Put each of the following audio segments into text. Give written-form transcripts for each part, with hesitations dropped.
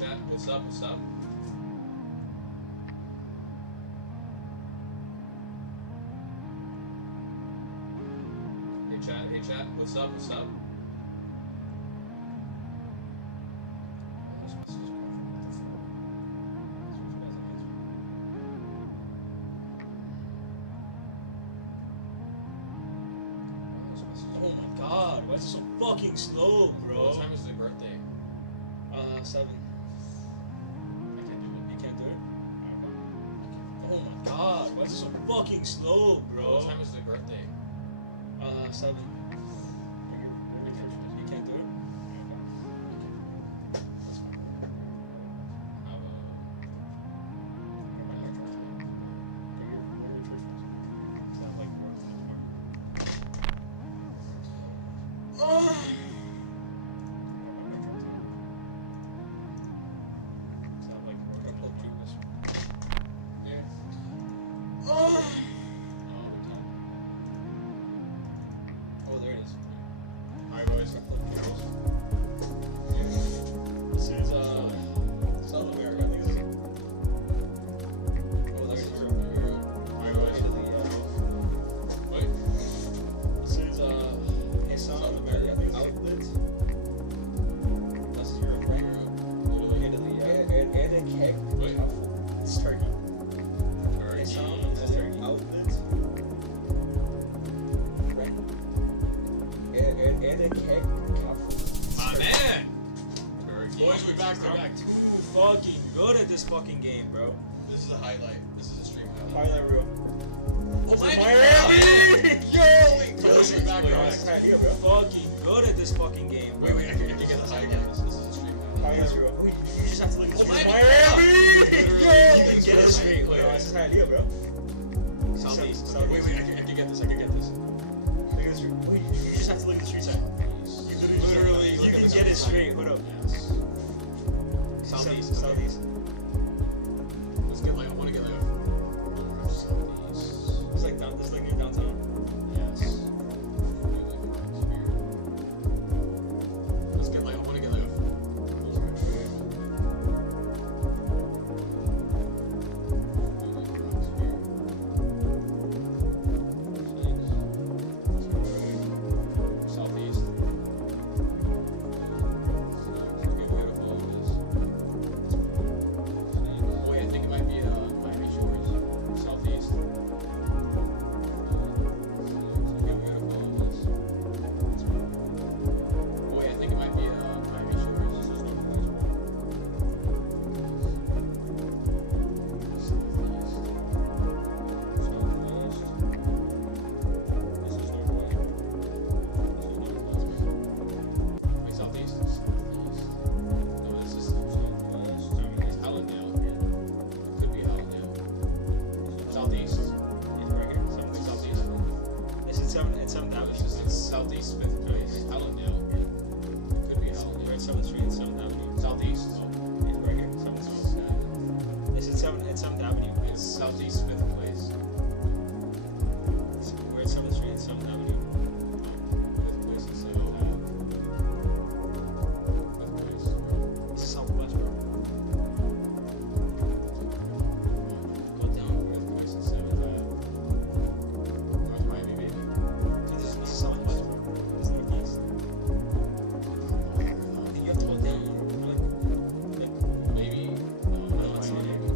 chat. What's up? What's up? Hey chat. Hey chat. What's up? What's up? Oh my god, why is it so fucking slow, bro? What time is the birthday? 7. I can't do it. You can't do it? Oh my god, why is it so fucking slow, bro? What time is the birthday? 7. You can't do it? Oh, there it is. Alright, boys. This is South America, I think it is. Oh, there it is. Alright, boys. Wait. This is South America, I think it's. This is Europe, right? Italy, yeah. And a keg. Wait. It's Turkey. Turkey. It's Turkey. Outlets. Right. And a keg. My man! Turkey. Boys, we're back. Too fucking good at this fucking game, bro. This is a highlight. This is a stream Highlight reel. Oh, Miami! Yo! Listen, Back, bro. guys. Fucking good at this fucking game, bro. Wait, I have to get the highlight. This is a stream Highlight reel. Wait, you just have to look at this. Miami! Yo! Get it straight. Wait, this is Hialeah, bro. Southeast. Southeast. Wait, I can get this. I can get this. Look at the street. Wait, you just have to look at the street side. You Literally, you look can at get the it straight. Hold up. Yes. Southeast. Southeast. Let's get like, I want to get like a southeast. It's like down. It's like near downtown. Yes. Let's get like, I want to get like a. Southeast. Okay, beautiful. Oh, yeah, I think it might be Miami Shores. Southeast. Okay, beautiful. Oh, yeah, I think it might be Miami Shores. This is northwest. Wait, southeast. No, this is southwest. It's Hallandale. It could be Hallandale. Southeast. It's right here. Southeast. This is 7th Avenue. It's southeast 5th place. Hallandale. It could be Hallandale. Right, 7th Street and 7th Avenue. Southeast. It's right here. 7th Street. This is 7th Avenue. It's southeast 5th place. We're at 7th Street and 7th Avenue. 5th place is 7th Ave. 5th place. This is Southwest, bro. Go down. 5th place is 7th Ave. North Miami, baby. This is Southwest, bro. This is Northeast. You have to go down. Like Maybe. No, it's Miami.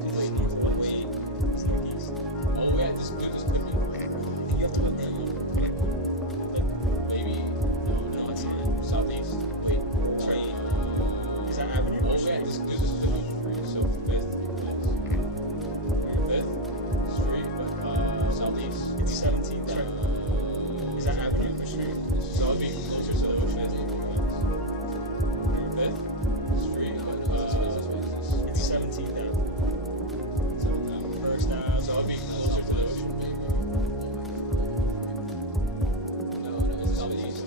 this is Northwest. Wait, it's Northeast. Oh, yeah, this could be. You have to go down. Maybe. No, it's not. Southeast. Wait. Right. Is that Avenue? Oh, yeah, this could be free. So 5th place. 5th Street, but southeast. It's 17th. Is that Avenue or Street? So it'd be closer to the ocean. 5th Street, but It's 17th Avenue. First Ave. so it'd be closer to the ocean, maybe. No, it's southeast.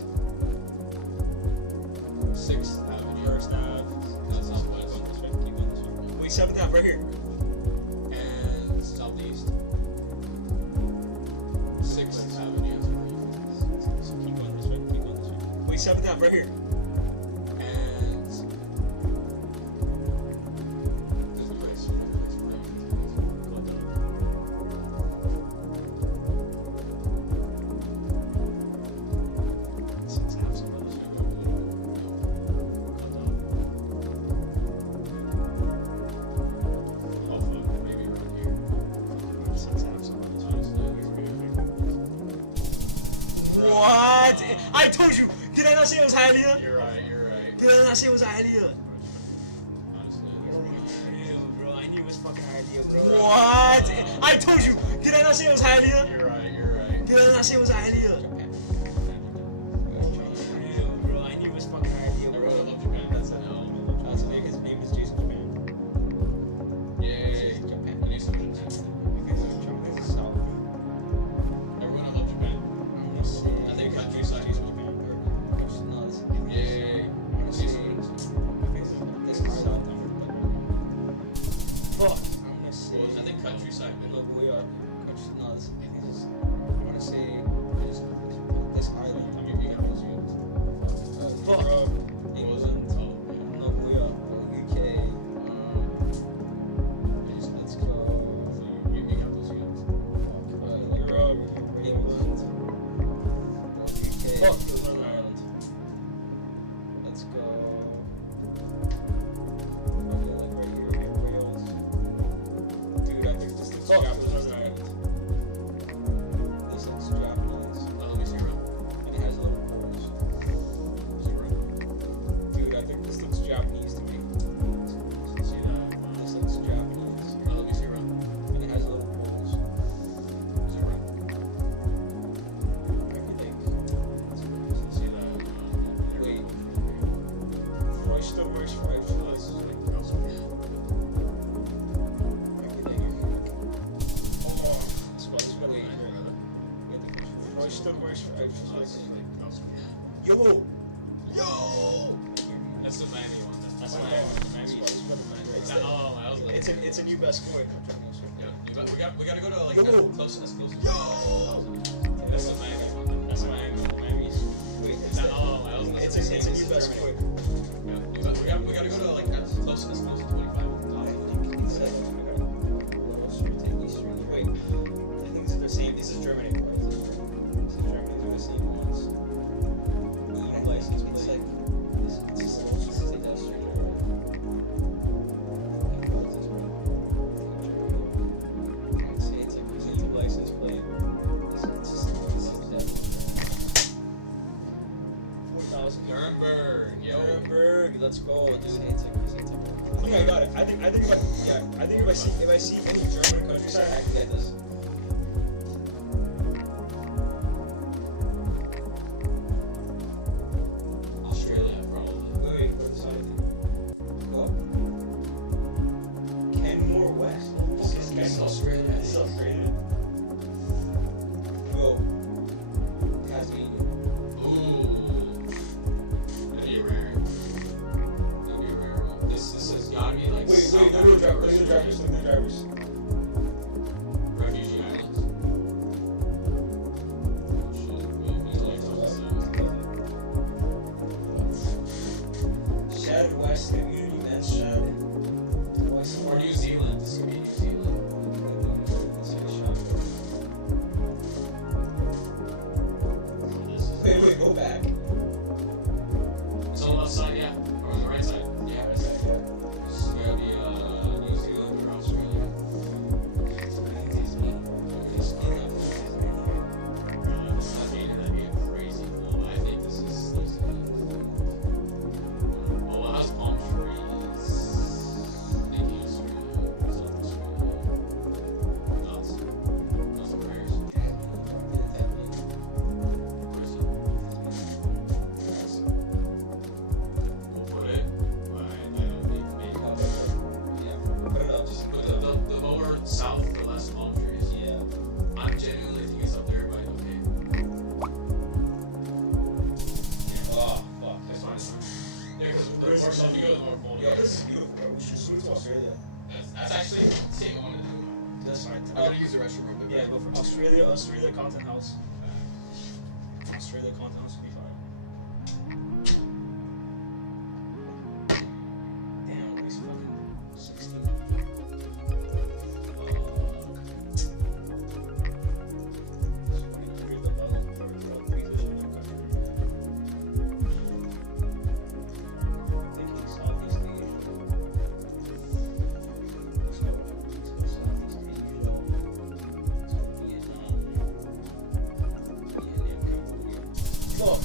6th Avenue. First Ave. That's southwest. Keep going this way. Wait, 7th Ave right here. And southeast. 6th Avenue. Keep going this way. Keep going this way. Wait, 7th Ave right here. And say it was Hialeah? You're right, you're right. Did I not say it was Hialeah? Honestly. Bro, I knew it was fucking Hialeah, bro. What? I told you. Did I not say it was Hialeah? You're right, you're right. Did I not say it was Hialeah? Bro, I knew it was fucking Hialeah, bro. Everyone love Japan. That's an L. That's name. His name is Jason Japan. Yay. Japan. I need some Japan. Everyone I love Japan. I think countryside is Japan. Yay. I see some Fuck. I'm gonna say. I think countryside, man. No, we are. No, this. I want to say this island. You got those units. Fuck. It wasn't. Oh, No, we are. UK. Let's go. you got those units. Europe. England. UK. Fuck. Northern Ireland. Let's go. Okay, like right here, Wales. Dude, I think this looks Japanese. Northern Ireland. This looks Japanese. Let me see real. And it has a little holes. Dude, I think this looks Japanese to me. See that? This looks Japanese. Let me see real. And it has little holes. Zero. Everything. See that? Wait. Royster works for extras. Everything. Oh, this one. Royster works for extras. Yo! Yo! That's the Miami one. That's the Miami. Miami. It's Oh, I was like, it's a new best score. yeah, we gotta go to like Yo! the closest. Yo! That's the Miami one. That's the Miami. Miami's. Wait, Oh, I was like, it's a new best score. Yeah, we gotta go to like that closest 25. Wait, I think these are the same. This is Germany. This is Germany. They're the same ones. EU license plate. This is industrial. I'd say it's like there's a EU license plate. This is 4,000. Nuremberg, yo. Nuremberg, let's go, dude. I think I got it. I think if I see any German countryside, I can get this. Australia, probably. Wait, what's that? Go. Canmore West. This is Australia. This is Australia. Go. Tasmania. Ooh. That'd be rare. That'd be a rare one. This has gotta be like South Wait, Africa or look at the drivers, something. look at the drivers. Refugee Islands. Oh shit. Maybe like on the south. Shad West Community, man. Shad West. Or New Zealand. This could be New Zealand. Let's take a shot. So this is. Wait, go back. It's on the left side, yeah. Or on the right side. Yeah, right side. This is gonna be New Zealand or Australia. That'd be a crazy one. I think this is New Zealand. Well, it has palm trees. Maybe Australia, South Australia. Nuts. Nuts and bears. We'll put it, but I don't think maybe. Just the lower south, the less palm trees. Yeah. I genuinely think it's up there, but okay. Oh, fuck. That's fine, it's fine. Yeah, because the more south you go, the more palm. Yo, this is beautiful, bro. We should move to Australia. That's actually taking one to do. That's fine. I'm gonna use the restroom real quick. Yeah, go for Australia, Content House. Australia, Content House would be fine. Damn, he's fucking 16. Thinking Southeast Asia. Let's go. Southeast Asia. Let's go Vietnam. Fuck.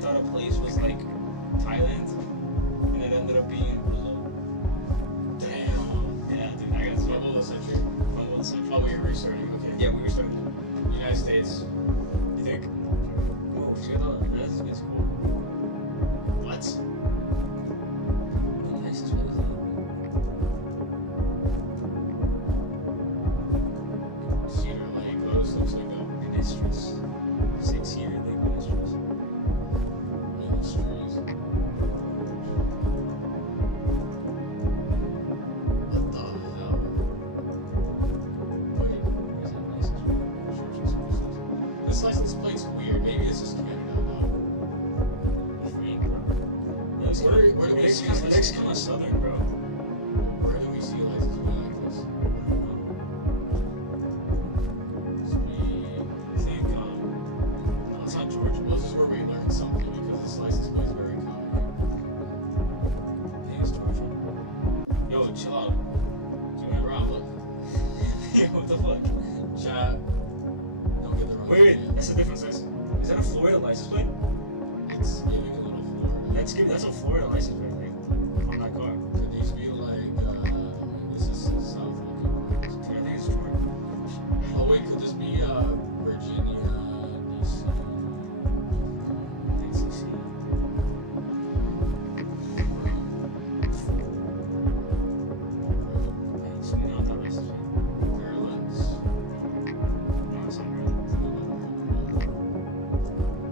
thought a place was like Thailand, and it ended up being Brazil. Damn. Yeah, dude, I gotta see. Fumble of the century. Fumble of the century. Oh, we were restarting. Okay. Yeah, we were starting. United States. You think? Oh, shit, that's cool. What? The license plate is up. Cedar Lake. Oh, this looks like a Ministries. 6-year Lake Ministries. ministries. What the hell? Wait, is that license plate? Church and services. This license plate's weird. Maybe this is Canada though. Freak, bro. Yeah, it's Where do we see this? It's kind of southern, bro. Where do we see a license plate like this? Must be. I think, no, it's not Georgia. Well, this is where we learned something because this license plate is very common. I think it's Georgia. Yo, chill out. Zoom in around, look. Yo, what the fuck? Chat. Don't get the wrong Wait, idea. that's the difference. Is that a Florida license plate? It's giving a little Florida. That's a Florida license plate, like, on that car. Could these be like, this is South Lake? I think it's Georgia. Oh wait, could this be, Virginia, DC? I think it's DC. Hey, so we know what that license plate. Maryland's. No, it's not Maryland.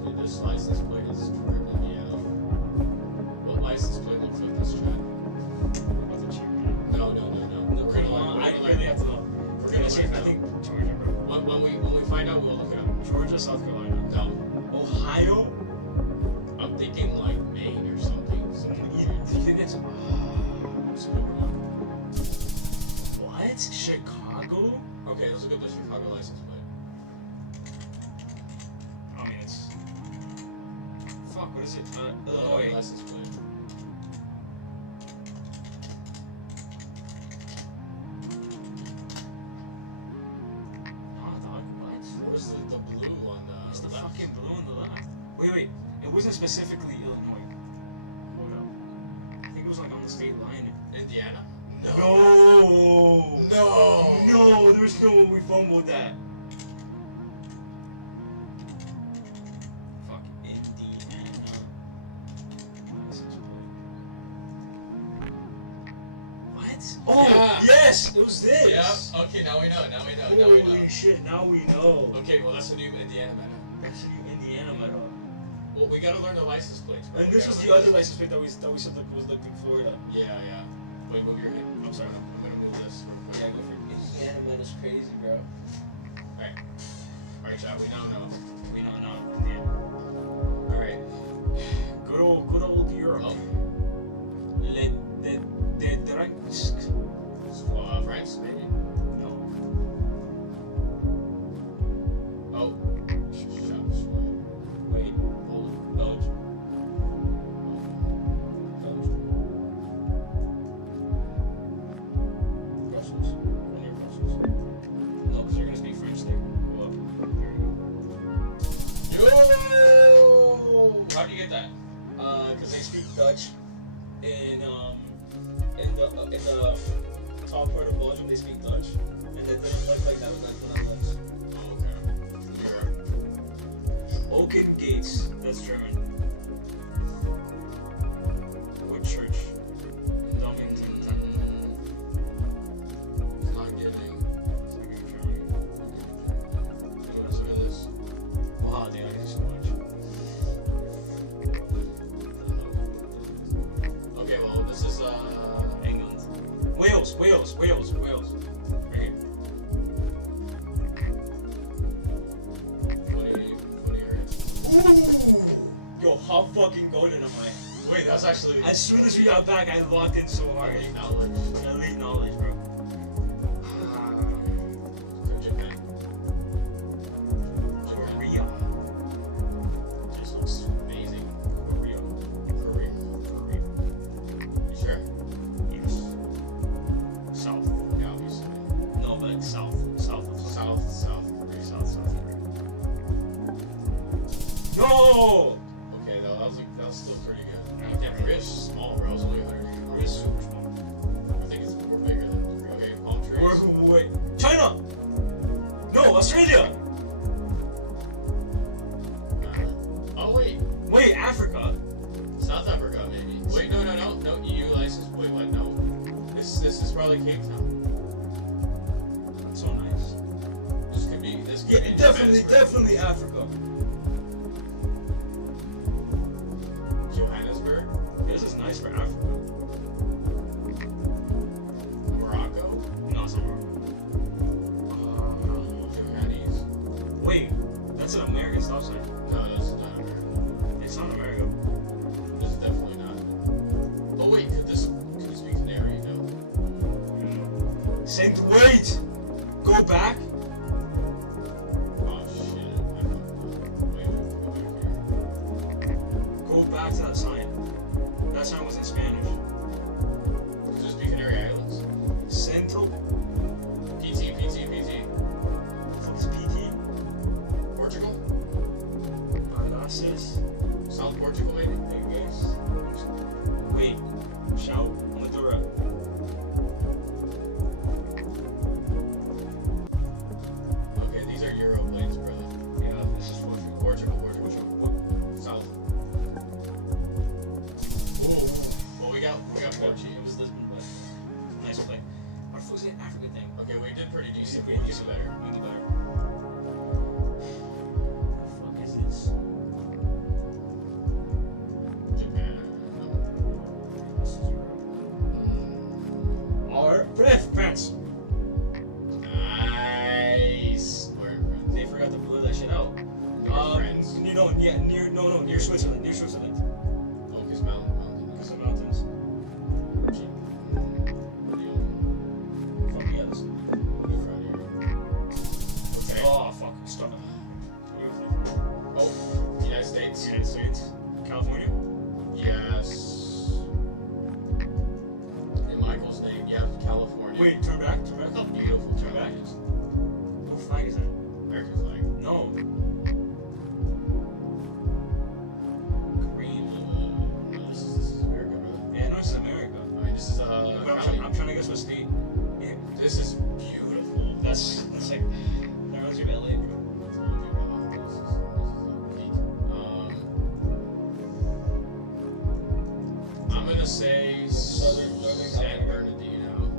Dude, this license plate is tripping me out. What license plate looks like this, chat? That's a cheap one. No. We're gonna learn. I really have to know. We're gonna learn I now. think Georgia, bro. When we find out, we'll look it up. Georgia, South Carolina. No, Ohio? I'm thinking like Maine or something. Something You weird. think it's Split one. what? Chicago? Okay, let's look at the Chicago license plate. I mean, it's fuck. What is it? Illinois Illinois. license plate. Oh, dog, what? Where's the blue on the It's the left? fucking blue on the left. Wait. It wasn't specifically Illinois. Hold up. I think it was like on the state line. Indiana. No. No. No. There's no way we fumbled that. Fuck Indiana. License plate. What? Oh Yeah. yes, it was this. Yeah. Okay, now we know. Now we know. Holy shit! Now we know. Okay, well that's the new Indiana meta. That's the Indiana medal. Well, we gotta learn the license plates. bro. And We this gotta was learn the other this. license plate that we said that was like in Florida. Yeah. Wait, move your head. I'm sorry. I'm gonna move this. real quick. Yeah, go for it. Indiana medal's crazy, bro. Alright, chat. We now know. We don't know. Yeah. Alright. Good old Europe. Oh. The Reichs. France, maybe. No. Oh. Wait. Poland. Belgium. Brussels. Near Brussels. No, because you're gonna speak French there. Go up. There you Yo! How'd you get that? go. Because they speak Dutch. In the top part of Belgium, they speak Dutch, and they didn't look like that with that Dutch. Oh, okay. Oaken Gates. That's German. What church? Domington. It's not giving. Let's look at this. Wow, dude, I get so much. Okay, well, this is, England. Wales. Right here. footy areas. Yo, how fucking golden am I? Wait, that's actually As soon as we got back, I locked in so hard. knowledge. Elite knowledge, bro. Japan. Korea. This looks amazing. Korea. Korea. You sure? Yes. South. Yeah, obviously. No, but like south. South of South Korea. South Korea. No! Okay, though, Australia. Oh wait, Wait, Africa. South Africa maybe. Wait, no. EU license. Wait, what? No. This is probably Cape Town. That's so nice. This could be. This could Yeah, be definitely Africa. Johannesburg, This is nice for Africa. Morocco, No, it's not Morocco. Johannes. Wait, that's an American stop sign. No, that's not America. It's not America. This is definitely not. Oh wait, could this be Canary? No. Wait! Go back? Oh shit. I fucked up. Wait, go back here. Go back to that sign. That sign was in Spanish. Could this be Canary Islands? Central? PT. What the fuck is PT? Portugal? Manassas? South Portugal maybe? I guess. Wait. Shout. Madura. Okay, these are Euro planes, brother. Yeah, this is Portugal. Portugal. South. Whoa. Well, we got Portuguese. It was Lisbon, but nice play. Our foot's an African thing. Okay, we did pretty decent. We We'll did do better. We did better. What the fuck is this? Japan. This is Europe. France. Nice. Where in France? They forgot to blur that shit out. France. You know, near Switzerland. Near Switzerland. Oh, because mountains. Because of mountains. Fuck yeah, this. Okay. Oh, fuck. Stop. Oh, United States. United States. California. Yes. In Michael's name, you have California. Wait, turn back. Look how beautiful Turn China back. is. What flag is that? American flag. No. Green. No, this is America, brother. Yeah, no, it's America. I mean, this is But I'm trying to guess what state. Yeah. This is beautiful. That's like. That reminds me of LA, bro. I told you, brother. This is a peak. I'm gonna say Southern San Bernardino.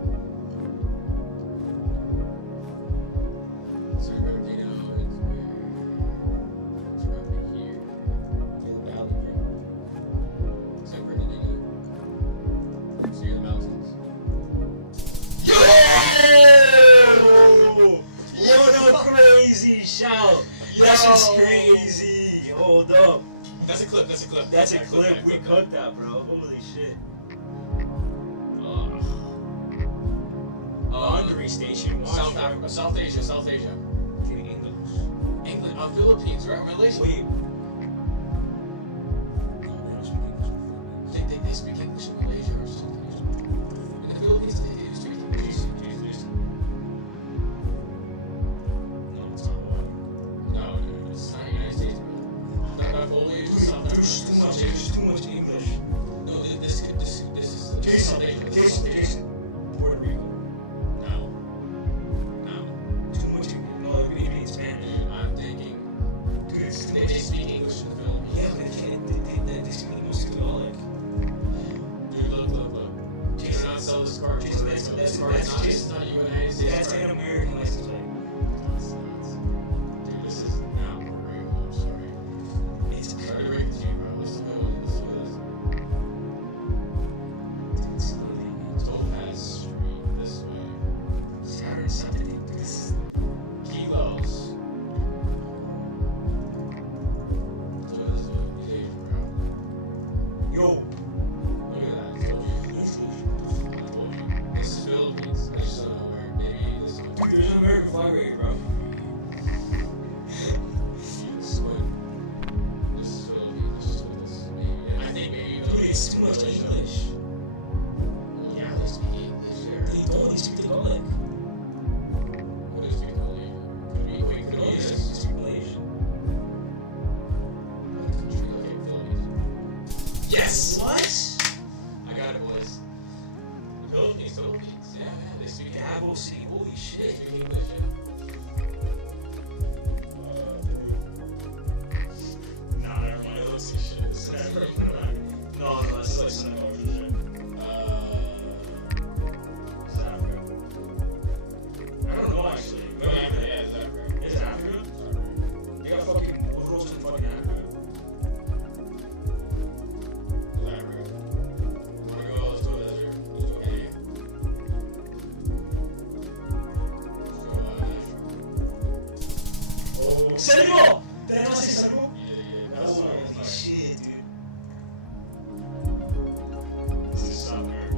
San Bernardino is where? It's right here. In the valley, bro. San Bernardino. So you're the mountains. What a crazy shout! That's just crazy! Hold up. That's a clip. That's a Okay, clip. okay, We okay. cut that, bro. Holy shit. Laundry station. South Africa, South Asia. England. Philippines, right? Malaysia. Wait. They speak English in Malaysia or something. In the Philippines, they speak English. No, it's not one. No, dude, it's not the United States, bro. Not only South Africa. There's too much English. No, this is South Asia. Jason. Puerto Rico. No. Too much English. No, maybe it's Spanish. Dude, I'm thinking. Dude, it's They speak English in the Philippines. Yeah, but they speak the most Tagalog. Dude, look. Jason, not sell this card. Jason, This that's card is not Jason. a United States That's card. an American license plate. Dude, this is not real. I'm sorry. It's Sorry to break it to you, bro. Let's do this. Topaz Street, this way. Saturday, Sunday. Kilos. So this is Asia, bro. Yo. Look at that. I told you. This is Philippines. I just don't know where. Maybe this one. Dude, there's an American flag right here, bro. Sweat. This is Philippines. This is maybe. I think maybe. Dude, it's too much English. Yeah, they speak English there. They don't speak Tagalog. What is speak Malaysia? Could be. Wait, could be They this. speak Malaysian. Country like Philippines. Yes! What? I got it, boys. Philippines. Yeah, they speak Davao City. Holy They shit. speak English, yeah. Serio! Did I not say Serio? That's what I was Holy like. shit, dude. This is South America.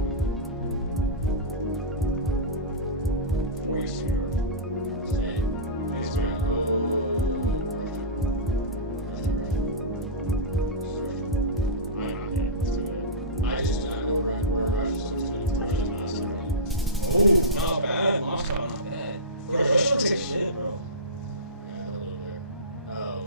4 East Europe. Hey, it's going to go I'm not yet. It's too bad. I just do not know where Russia's going to Russia's master. Oh, not bad. Moscow, not bad. Yo, Russia looks like shit, bro. Yeah, hello there. Oh.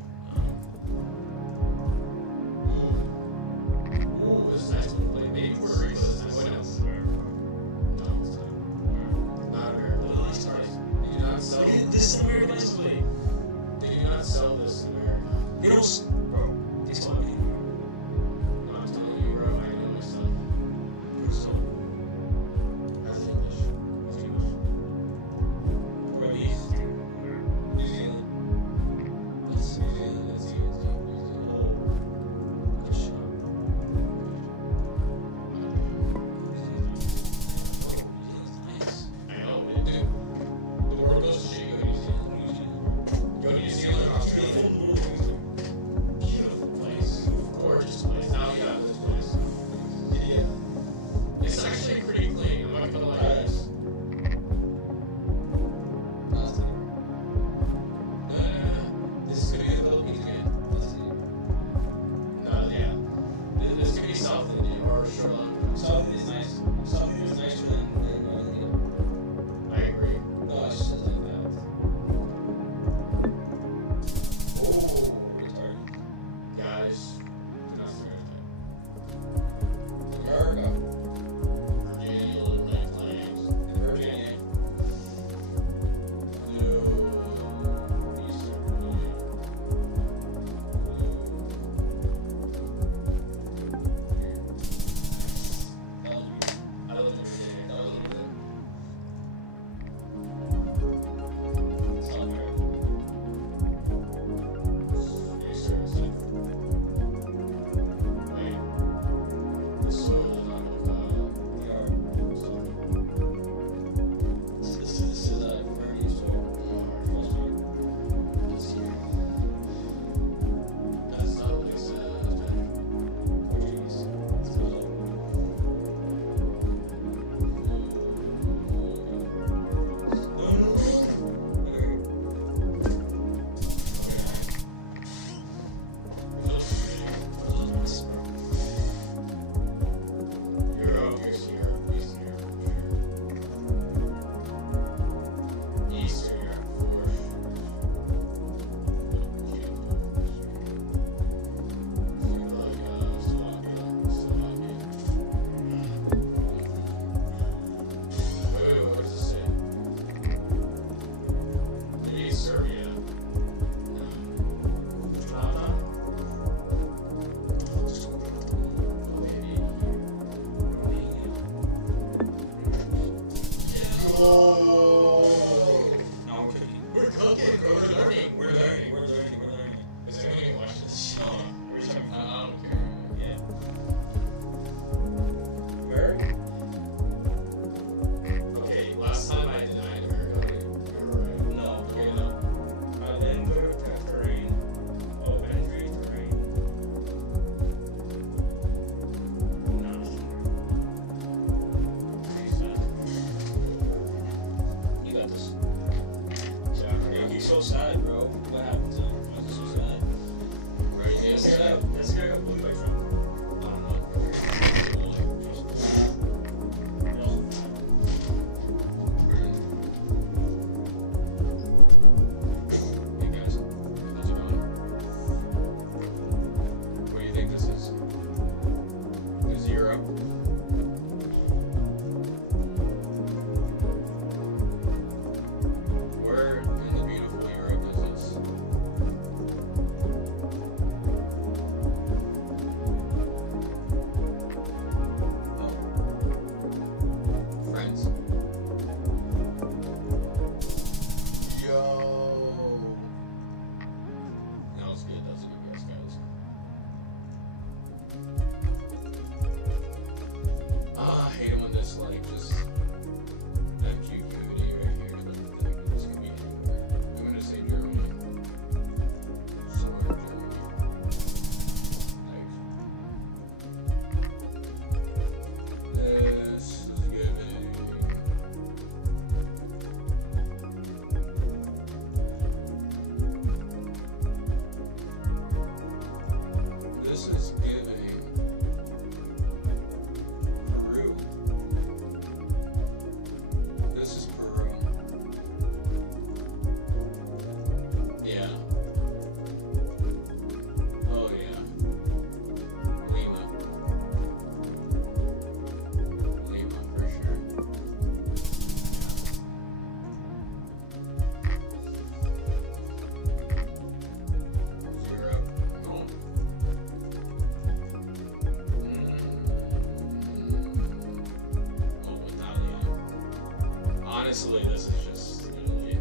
Sicily, this is just Italy.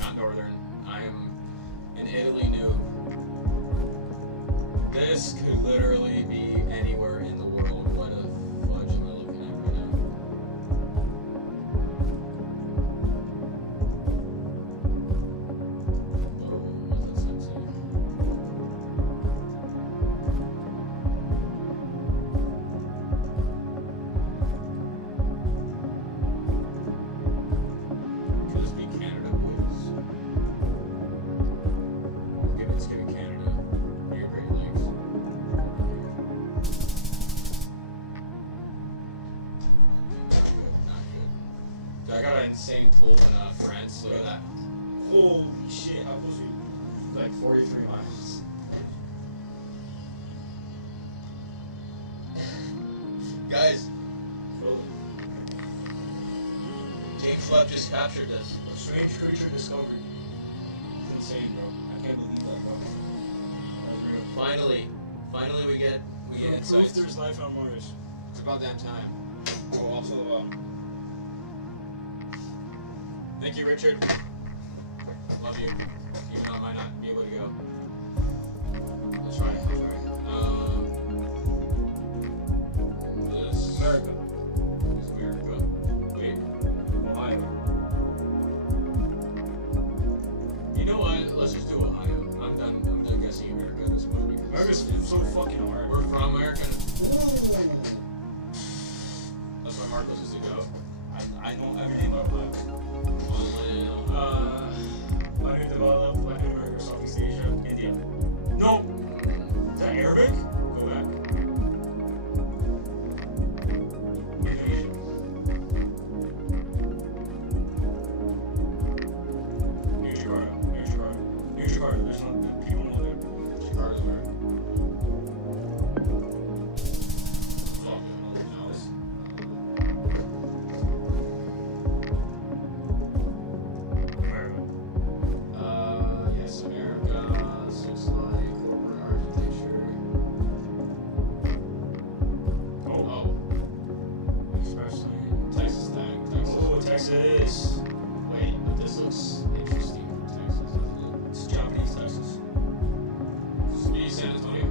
Not northern. I am an Italy noob. This could literally be anywhere in the world. What the fudge am I looking at right now? Oh, what's that say? Could this be Canada, boys? Let's give it Canada. Near Great Lakes. Not good. Dude, I got an insane pool in France. Look at that. Holy shit, how close are you? Like 43 miles. Guys, James Webb just captured this. A strange creature discovered. It's insane, bro. I can't believe that, bro. That's real. Finally we get Proof insights. there's life on Mars. It's about damn time. Oh, also, Thank you, Richard. Love you. Even though I might not be able to go. I'll try. This America. is America. Wait. Ohio. You know what? Let's just do Ohio. I'm done guessing America at this point. Because America's so fucking hard. we're from America. That's why Marcos is to go. I know everything about Ohio. Underdeveloped, Latin America, Southeast Asia, India. No! Is that Arabic? Go back. Indonesia. New Jakarta. There's not people know there. Jakarta's where? America. Yes, America. This looks like corporate architecture. Oh. Especially. Texas Tech. Texas. Oh, Texas. Wait, but this looks interesting for Texas, doesn't it? It's Japanese Texas. Maybe San Antonio?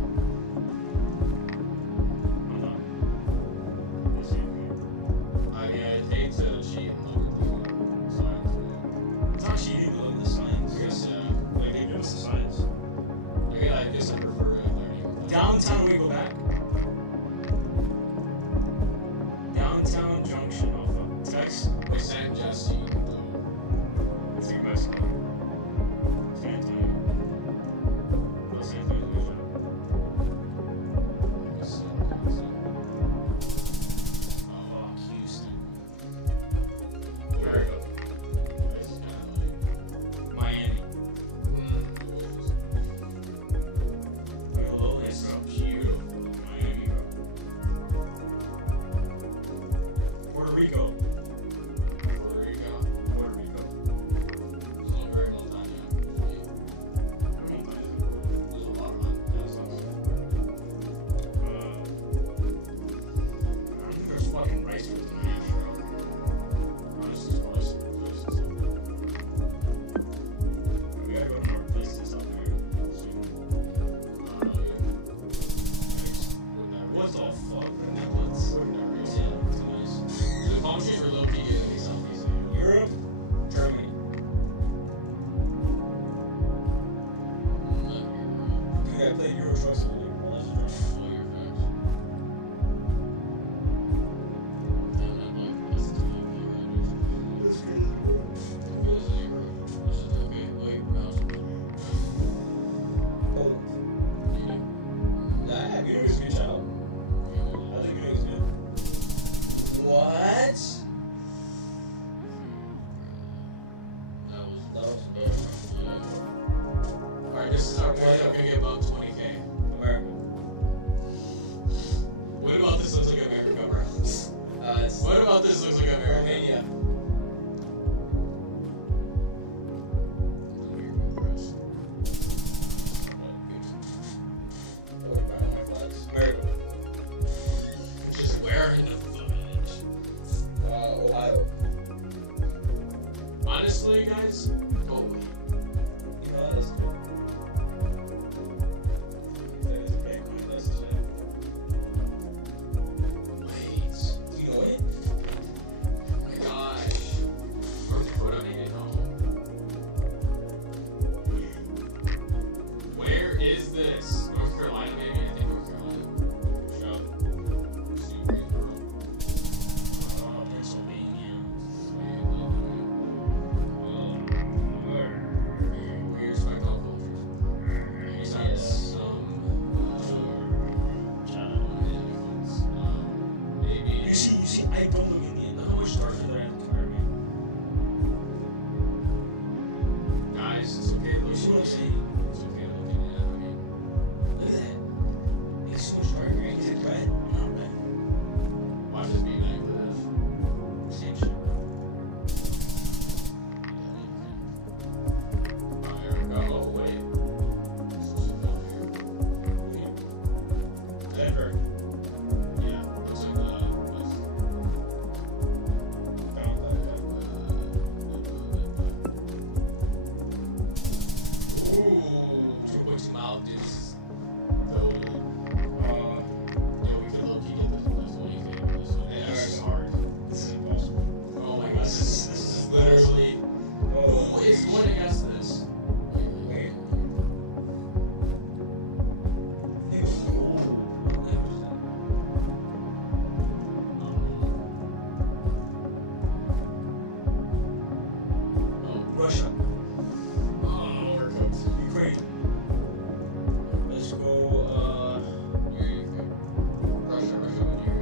I'm not. Let's see. I mean, I'd hate to cheat and look at the science. It's not cheating to look at the science. I guess, Like they do with the science. I guess I prefer learning. Downtown, we go back. Downtown Junction off of Texas. Wait, San Jesse, though. It's in Mexico. San Antonio. No, San Antonio's a good shot. I guess so. Oh, Houston. America. This is kind of Miami. like, Hello, yes, bro. cute. Miami, bro. Puerto Rico. Puerto Rico. Puerto Rico. It's not a very long time yet. I don't know. There's a lot of them. There's fucking rice with Miami, bro. Honestly, it's probably We gotta go to more places out there soon. What the fuck? Netherlands. Yeah, it's nice. The palm trees were low key in Southeast Asia. Europe, Germany. Dude, I played Euro Truck Simulator. Well, that's right. All your facts. Damn, that black place is not good, right? That's crazy. Feels like, this is okay. Wait, mouse. Oh, Yeah. nah, Munich is a good job. I think Munich is good. What? That was good. Alright, this is our play. I'm gonna get about 20k. America. What about this looks like America, bro? It's What about this looks like America? Romania. What? America. Just Honestly, guys, oh wait. You know, that's cool. That is very cool. That's just it. Wait. You know what? Oh my gosh. North Dakota made it home. Where is this? North Carolina, maybe? I think North Carolina. Sure. Pennsylvania. We respect all cultures. Besides some, maybe. You see, I don't look Indian. How much darker they're at the Caribbean? Guys, it's okay You looking see what I'm at it. saying? It's okay looking at it. I mean, Look at that. It's so much darker. Is it red? Not red. why does it be like this? Same shit. Oh, wait. Denver. Yeah, looks like the. Ooh, 2.2 mile distance. Yeah, we could low-key get this one. This one. This is hard. This is impossible. Oh my god, this is literally. Who is going to guess this? Wait. Oh, Russia. oh, we're cooked. Ukraine. Let's go, You're Ukraine. Russia, and you're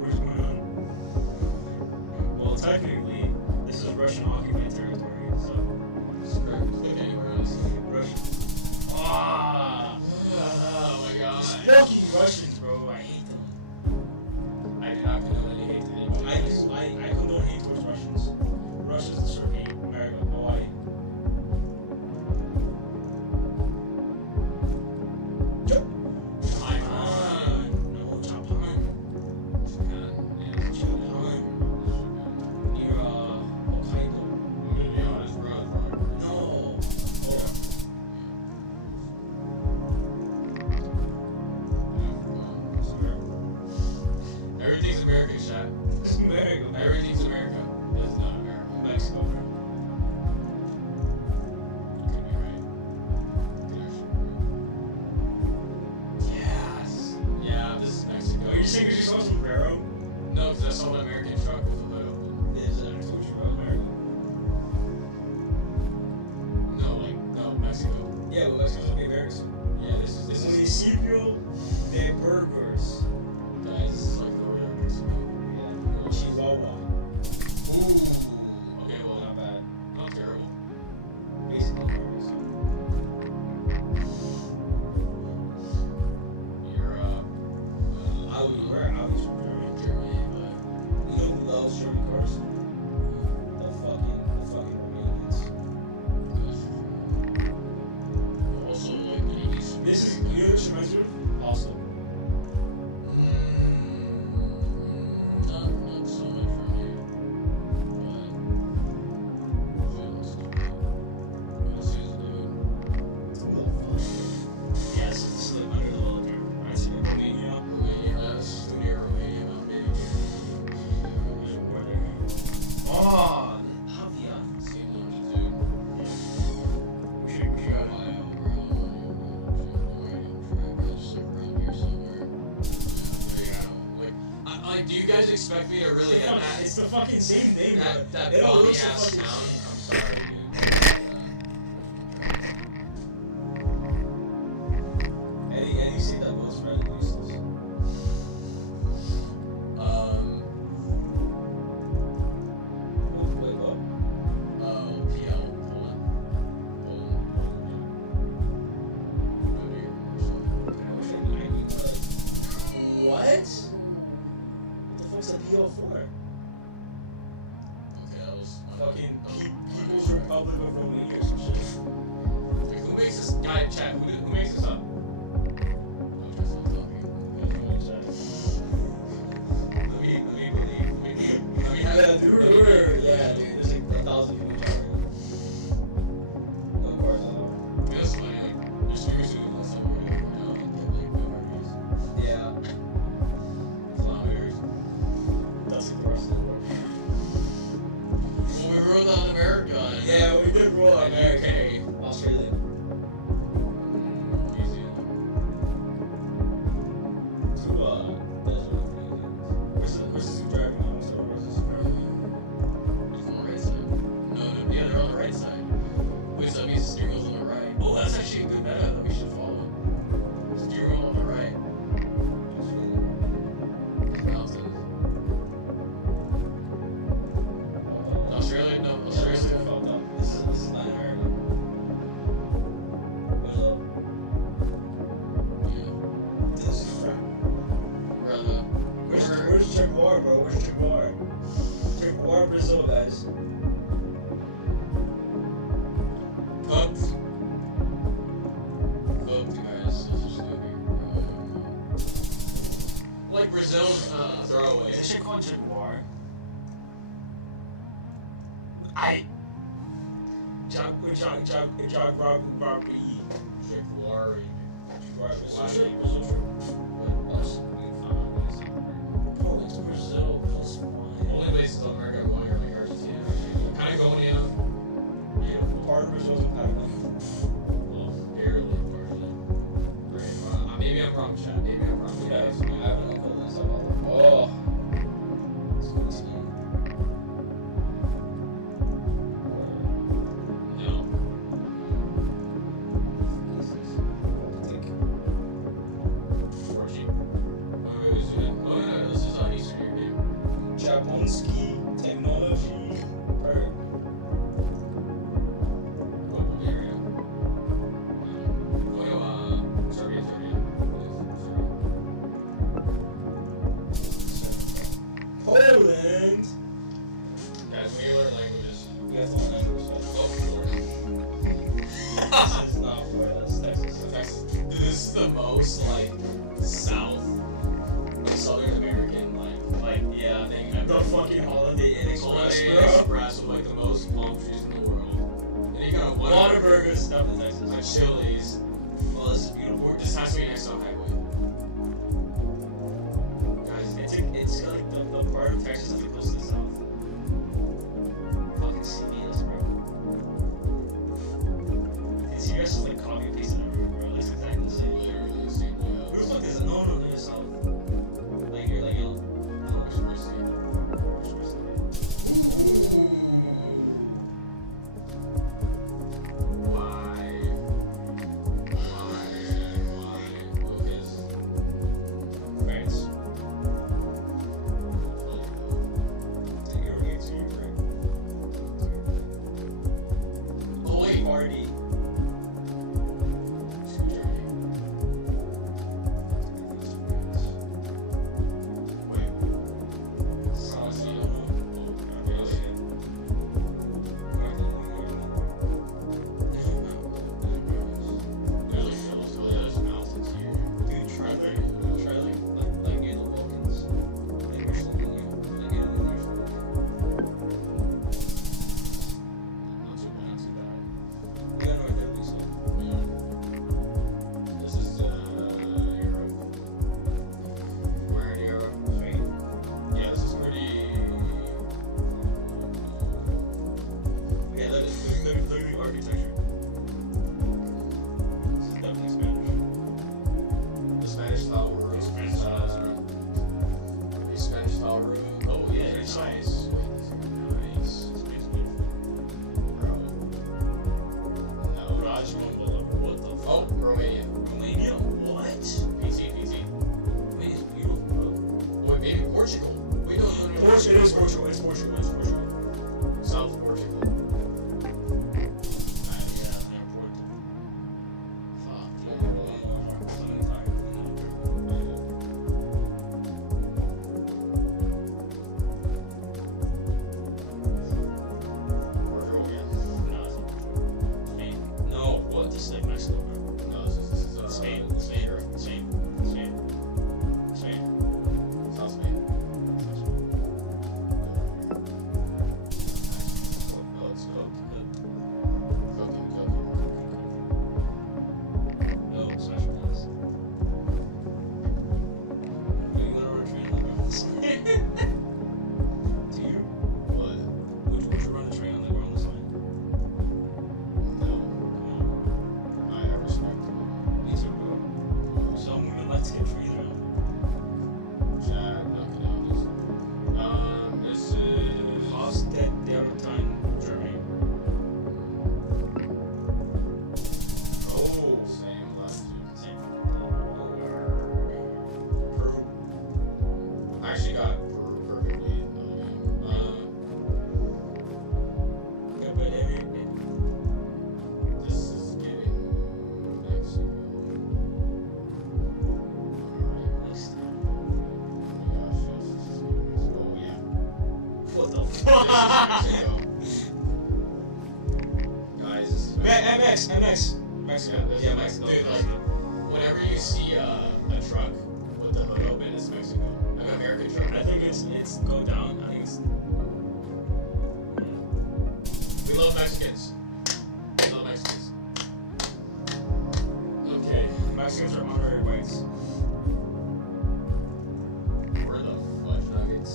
where's going on? Well, technically, this is Russian occupied territory, so. Ukraine. Click anywhere else. Russia. Oh my god. Fucking Russians, bro. I hate them. I do not condone any hate to anybody. I condone hate towards Russians. Russians deserve hate. America, Hawaii. Taiwan. No, Japan. Japan. Yeah. Japan. Near, Hokkaido. I'm gonna be honest, bro. It's probably No. Everything's American, chat. It's America. Everything's America. That's not America. Mexico, bro. You could be right. You're actually right. Yes. Yeah, this is Mexico. Are you saying because you saw sombrero? No, because I saw an American truck with the hood open. Is it? I told you about America. No, Mexico. Yeah, well, Mexico's okay, America. Yeah, this is Municipio de Burgos. guys, this is like the real Mexico. Chihuahua. Ooh. Okay, well, Not bad. not terrible. Basically, Burgos. Europe. Where are Audi's from Germany? Germany, but. You know who loves German cars? The fucking Romanians. Also, like, maybe some. This is, you know the semester? Also. Not so much for me. But. This is good. Yes, this is like underdeveloped here. Alright, so Romania. Romania, that's near Romania, not maybe. Oh, Havia. See, longitude. We should go. Like, do you guys expect me to really get that? It's the fucking same name, bro. That It all bummy looks so ass fucking- town? I'm sorry, Any state that was fairly useless. dude. Wait, what? PL, Poland. I wish I knew, but... What? What the fuck's a PO for? Okay, that was my Fucking oh, People's Republic Is this shit called Jaguar? Jaguar. Jaguar. Bro, it's Brazil plus one. Only places in America I'm going are like Argentina. Patagonia. Beautiful. Part of Brazil's in Patagonia. Well, barely part of it. Right, maybe I'm wrong, Chad. Maybe I'm wrong. Yeah, I have an uncle in Sao Paulo. Oh. It's gonna ski. No. Portugal. Wait, is it? Oh, no, this is on Eastern Europe. Japonski technology. Right. What Bulgaria? Oh, no, Serbia. Poland. Guys, we learn languages. You guys don't know This is not Florida, it's Texas. Dude, this is the most, like, south, like, Southern American, yeah, thing ever. The fucking Holiday Inn Express, Holiday bro. Express with, like, the most palm trees in the world. And you got Whataburgers, not in Texas. like Chili's. Well, this is beautiful. This has to be next to a highway. Guys, It's like the part of Texas that's close to the south. Fucking CBS, bro. And CBS is like copy and pasted everywhere, bro. It's exactly the same. literally the same way. Who the fuck is it? No, in the south. Like you're Lucas. France. You're to right? Oh, wait. Party. Yeah, Mexico. Dude, like, whenever you see a truck with put the hood open. It's Mexico. I got American truck. I think it's go down. I think it's. We love Mexicans. We love Mexicans. Okay. Mexicans are honorary whites. Where the fudge nuggets?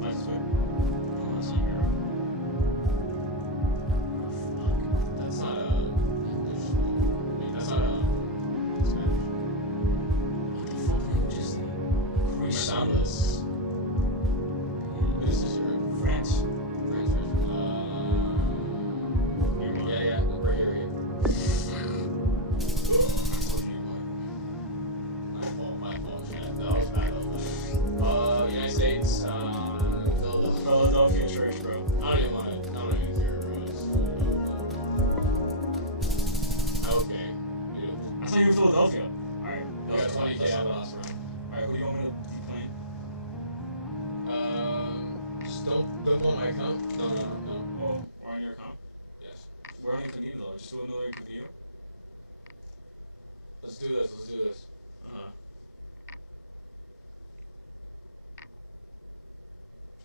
Mexico. Oh, that's not Europe. Fuck. That's not a English. I mean, that's not a Spanish. Fucking just Greece. Soundless. This is Europe. France. France. Yeah, yeah. Right here. My fault, Chad. That was bad. United States, Philadelphia. Philadelphia Church, bro. I don't even care, bro. Okay. I thought you were Philadelphia. Alright. You got 20K out of last round. Alright, who do you want me to be playing? Just don't blow my account. No. Oh, we're on your account? Yes. We're on incognito though. Just do another incognito. Let's do this.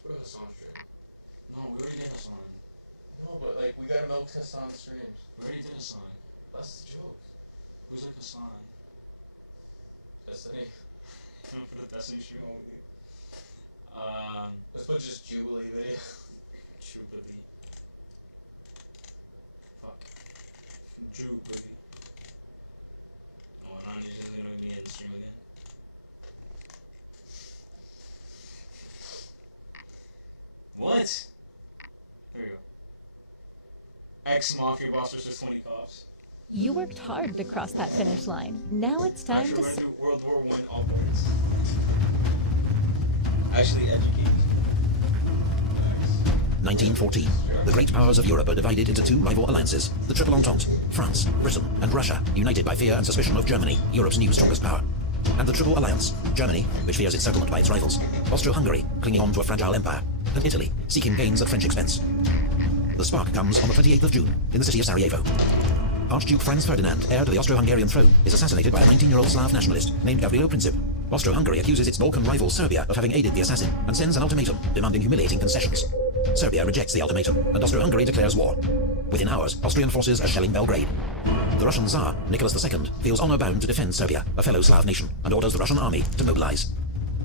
Put a Hassan stream. No, we already did Hassan. No, but like, we gotta milk Hassan streams. We already did Hassan. That's the joke. Who's like Hassan? Destiny. For the Destiny stream only. Let's put just Jubilee video. Jubilee. Fuck. Jubilee. Oh, and I'm just gonna be in the stream again. What? There you go. Ex-Mafia boss versus 20 cops. You worked hard to cross that finish line. Now it's time Actually, to. we're gonna do World War I all points. Actually, educate. 1914. The great powers of Europe are divided into two rival alliances, the Triple Entente, France, Britain, and Russia, united by fear and suspicion of Germany, Europe's new strongest power. And the Triple Alliance, Germany, which fears its settlement by its rivals, Austro-Hungary, clinging on to a fragile empire, and Italy, seeking gains at French expense. The spark comes on the 28th of June, in the city of Sarajevo. Archduke Franz Ferdinand, heir to the Austro-Hungarian throne, is assassinated by a 19-year-old Slav nationalist named Gavrilo Princip. Austro-Hungary accuses its Balkan rival Serbia of having aided the assassin and sends an ultimatum demanding humiliating concessions. Serbia rejects the ultimatum, and Austro-Hungary declares war. Within hours, Austrian forces are shelling Belgrade. The Russian Tsar, Nicholas II, feels honor-bound to defend Serbia, a fellow Slav nation, and orders the Russian army to mobilize.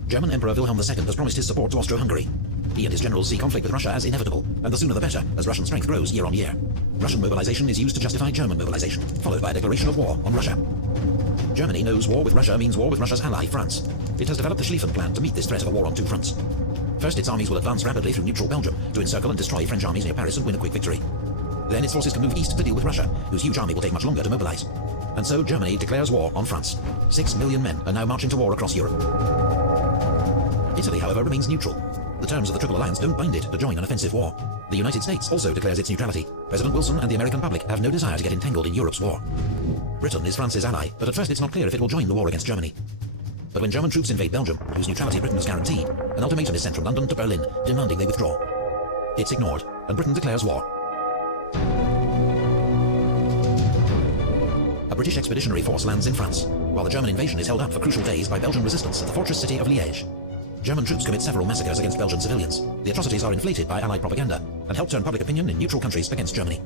German Emperor Wilhelm II has promised his support to Austro-Hungary. He and his generals see conflict with Russia as inevitable, and the sooner the better, as Russian strength grows year on year. Russian mobilization is used to justify German mobilization, followed by a declaration of war on Russia. Germany knows war with Russia means war with Russia's ally, France. It has developed the Schlieffen Plan to meet this threat of a war on two fronts. First, its armies will advance rapidly through neutral Belgium to encircle and destroy French armies near Paris and win a quick victory. Then its forces can move east to deal with Russia, whose huge army will take much longer to mobilize. And so Germany declares war on France. 6 million men are now marching to war across Europe. Italy, however, remains neutral. The terms of the Triple Alliance don't bind it to join an offensive war. The United States also declares its neutrality. President Wilson and the American public have no desire to get entangled in Europe's war. Britain is France's ally, but at first it's not clear if it will join the war against Germany. But when German troops invade Belgium, whose neutrality Britain has guaranteed, an ultimatum is sent from London to Berlin, demanding they withdraw. It's ignored, and Britain declares war. A British expeditionary force lands in France, while the German invasion is held up for crucial days by Belgian resistance at the fortress city of Liège. German troops commit several massacres against Belgian civilians. The atrocities are inflated by Allied propaganda and help turn public opinion in neutral countries against Germany.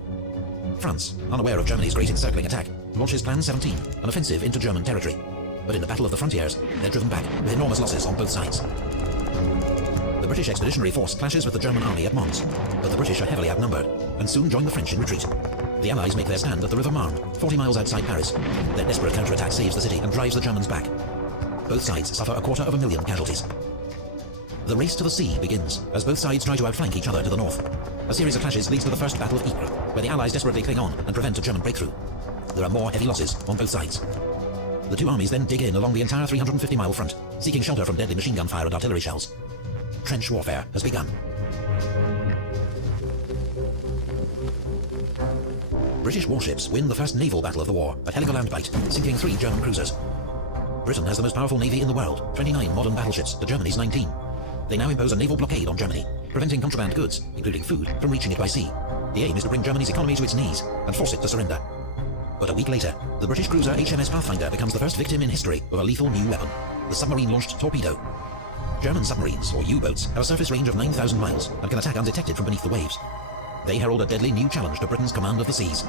France, unaware of Germany's great encircling attack, launches Plan 17, an offensive into German territory. But in the Battle of the Frontiers, they're driven back, with enormous losses on both sides. The British expeditionary force clashes with the German army at Mons, but the British are heavily outnumbered, and soon join the French in retreat. The Allies make their stand at the River Marne, 40 miles outside Paris. Their desperate counterattack saves the city and drives the Germans back. Both sides suffer 250,000 casualties. The race to the sea begins, as both sides try to outflank each other to the north. A series of clashes leads to the First Battle of Ypres, where the Allies desperately cling on and prevent a German breakthrough. There are more heavy losses on both sides. The two armies then dig in along the entire 350-mile front, seeking shelter from deadly machine gun fire and artillery shells. Trench warfare has begun. British warships win the first naval battle of the war at Heligoland Bight, sinking 3 German cruisers. Britain has the most powerful navy in the world, 29 modern battleships to Germany's 19. They now impose a naval blockade on Germany, preventing contraband goods, including food, from reaching it by sea. The aim is to bring Germany's economy to its knees and force it to surrender. But a week later, the British cruiser HMS Pathfinder becomes the first victim in history of a lethal new weapon, the submarine-launched torpedo. German submarines, or U-boats, have a surface range of 9,000 miles and can attack undetected from beneath the waves. They herald a deadly new challenge to Britain's command of the seas.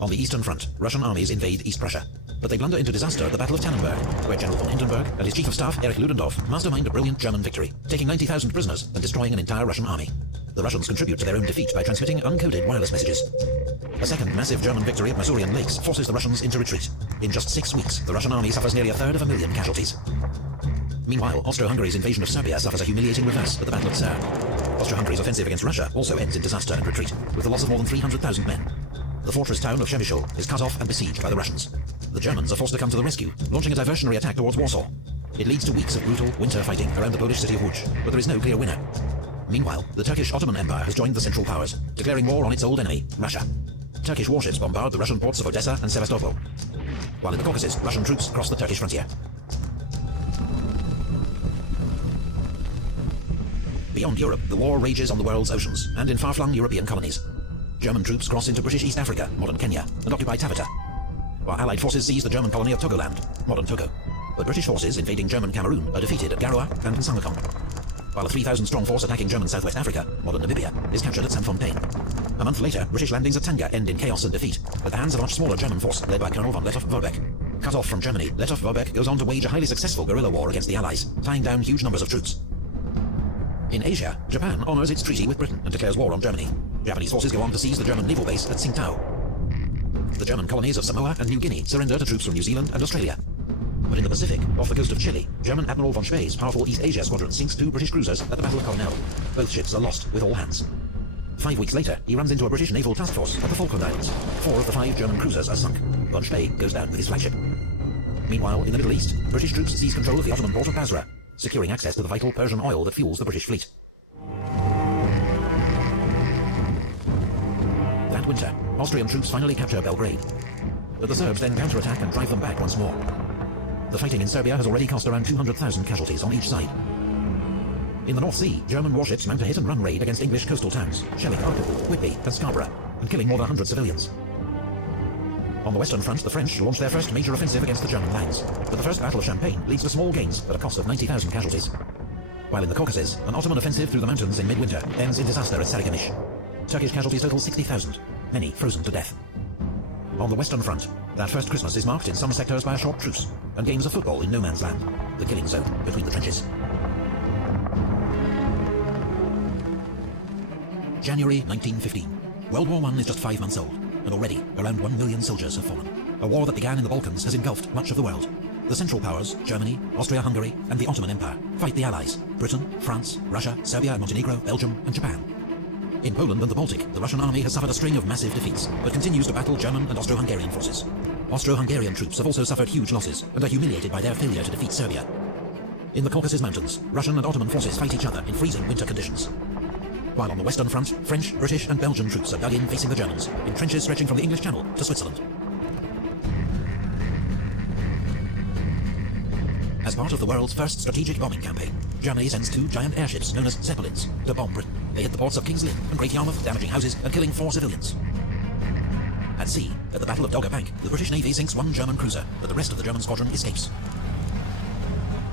On the Eastern Front, Russian armies invade East Prussia, but they blunder into disaster at the Battle of Tannenberg, where General von Hindenburg and his Chief of Staff, Erich Ludendorff, mastermind a brilliant German victory, taking 90,000 prisoners and destroying an entire Russian army. The Russians contribute to their own defeat by transmitting uncoded wireless messages. A second massive German victory at Masurian Lakes forces the Russians into retreat. In just 6 weeks, the Russian army suffers nearly 1/3 casualties. Meanwhile, Austro-Hungary's invasion of Serbia suffers a humiliating reverse at the Battle of Tser. Austro-Hungary's offensive against Russia also ends in disaster and retreat, with the loss of more than 300,000 men. The fortress town of Przemysl is cut off and besieged by the Russians. The Germans are forced to come to the rescue, launching a diversionary attack towards Warsaw. It leads to weeks of brutal winter fighting around the Polish city of Łódź, but there is no clear winner. Meanwhile, the Turkish Ottoman Empire has joined the Central Powers, declaring war on its old enemy, Russia. Turkish warships bombard the Russian ports of Odessa and Sevastopol, while in the Caucasus, Russian troops cross the Turkish frontier. Beyond Europe, the war rages on the world's oceans and in far-flung European colonies. German troops cross into British East Africa, modern Kenya, and occupy Taveta, while Allied forces seize the German colony of Togoland, modern Togo. But British forces invading German Cameroon are defeated at Garoua and Nsangakong, while a 3,000-strong force attacking German Southwest Africa, modern Namibia, is captured at Saint-Fontaine. A month later, British landings at Tanga end in chaos and defeat, at the hands of a much smaller German force led by Colonel von Lettow-Vorbeck. Cut off from Germany, Lettow-Vorbeck goes on to wage a highly successful guerrilla war against the Allies, tying down huge numbers of troops. In Asia, Japan honors its treaty with Britain and declares war on Germany. Japanese forces go on to seize the German naval base at Tsingtao. The German colonies of Samoa and New Guinea surrender to troops from New Zealand and Australia. But in the Pacific, off the coast of Chile, German Admiral von Spee's powerful East Asia squadron sinks 2 British cruisers at the Battle of Coronel. Both ships are lost with all hands. 5 weeks later, he runs into a British naval task force at the Falkland Islands. 4 of the 5 German cruisers are sunk. Von Spee goes down with his flagship. Meanwhile, in the Middle East, British troops seize control of the Ottoman port of Basra, securing access to the vital Persian oil that fuels the British fleet. That winter, Austrian troops finally capture Belgrade, but the Serbs then counterattack and drive them back once more. The fighting in Serbia has already cost around 200,000 casualties on each side. In the North Sea, German warships mount a hit-and-run raid against English coastal towns, shelling Arcot, Whitby and Scarborough, and killing more than 100 civilians. On the Western Front, the French launch their first major offensive against the German lines, but the First Battle of Champagne leads to small gains at a cost of 90,000 casualties. While in the Caucasus, an Ottoman offensive through the mountains in midwinter ends in disaster at Sarıkamış. Turkish casualties total 60,000, many frozen to death. On the Western Front, that first Christmas is marked in some sectors by a short truce, and games of football in no man's land, the killing zone between the trenches. January 1915. World War I is just 5 months old, and already around 1 million soldiers have fallen. A war that began in the Balkans has engulfed much of the world. The Central Powers, Germany, Austria-Hungary, and the Ottoman Empire, fight the Allies, Britain, France, Russia, Serbia and Montenegro, Belgium, and Japan. In Poland and the Baltic, the Russian army has suffered a string of massive defeats, but continues to battle German and Austro-Hungarian forces. Austro-Hungarian troops have also suffered huge losses, and are humiliated by their failure to defeat Serbia. In the Caucasus Mountains, Russian and Ottoman forces fight each other in freezing winter conditions. While on the Western Front, French, British and Belgian troops are dug in facing the Germans, in trenches stretching from the English Channel to Switzerland. As part of the world's first strategic bombing campaign, Germany sends 2 giant airships known as Zeppelins to bomb Britain. They hit the ports of King's Lynn and Great Yarmouth, damaging houses and killing 4 civilians. At sea, at the Battle of Dogger Bank, the British Navy sinks 1 German cruiser, but the rest of the German squadron escapes.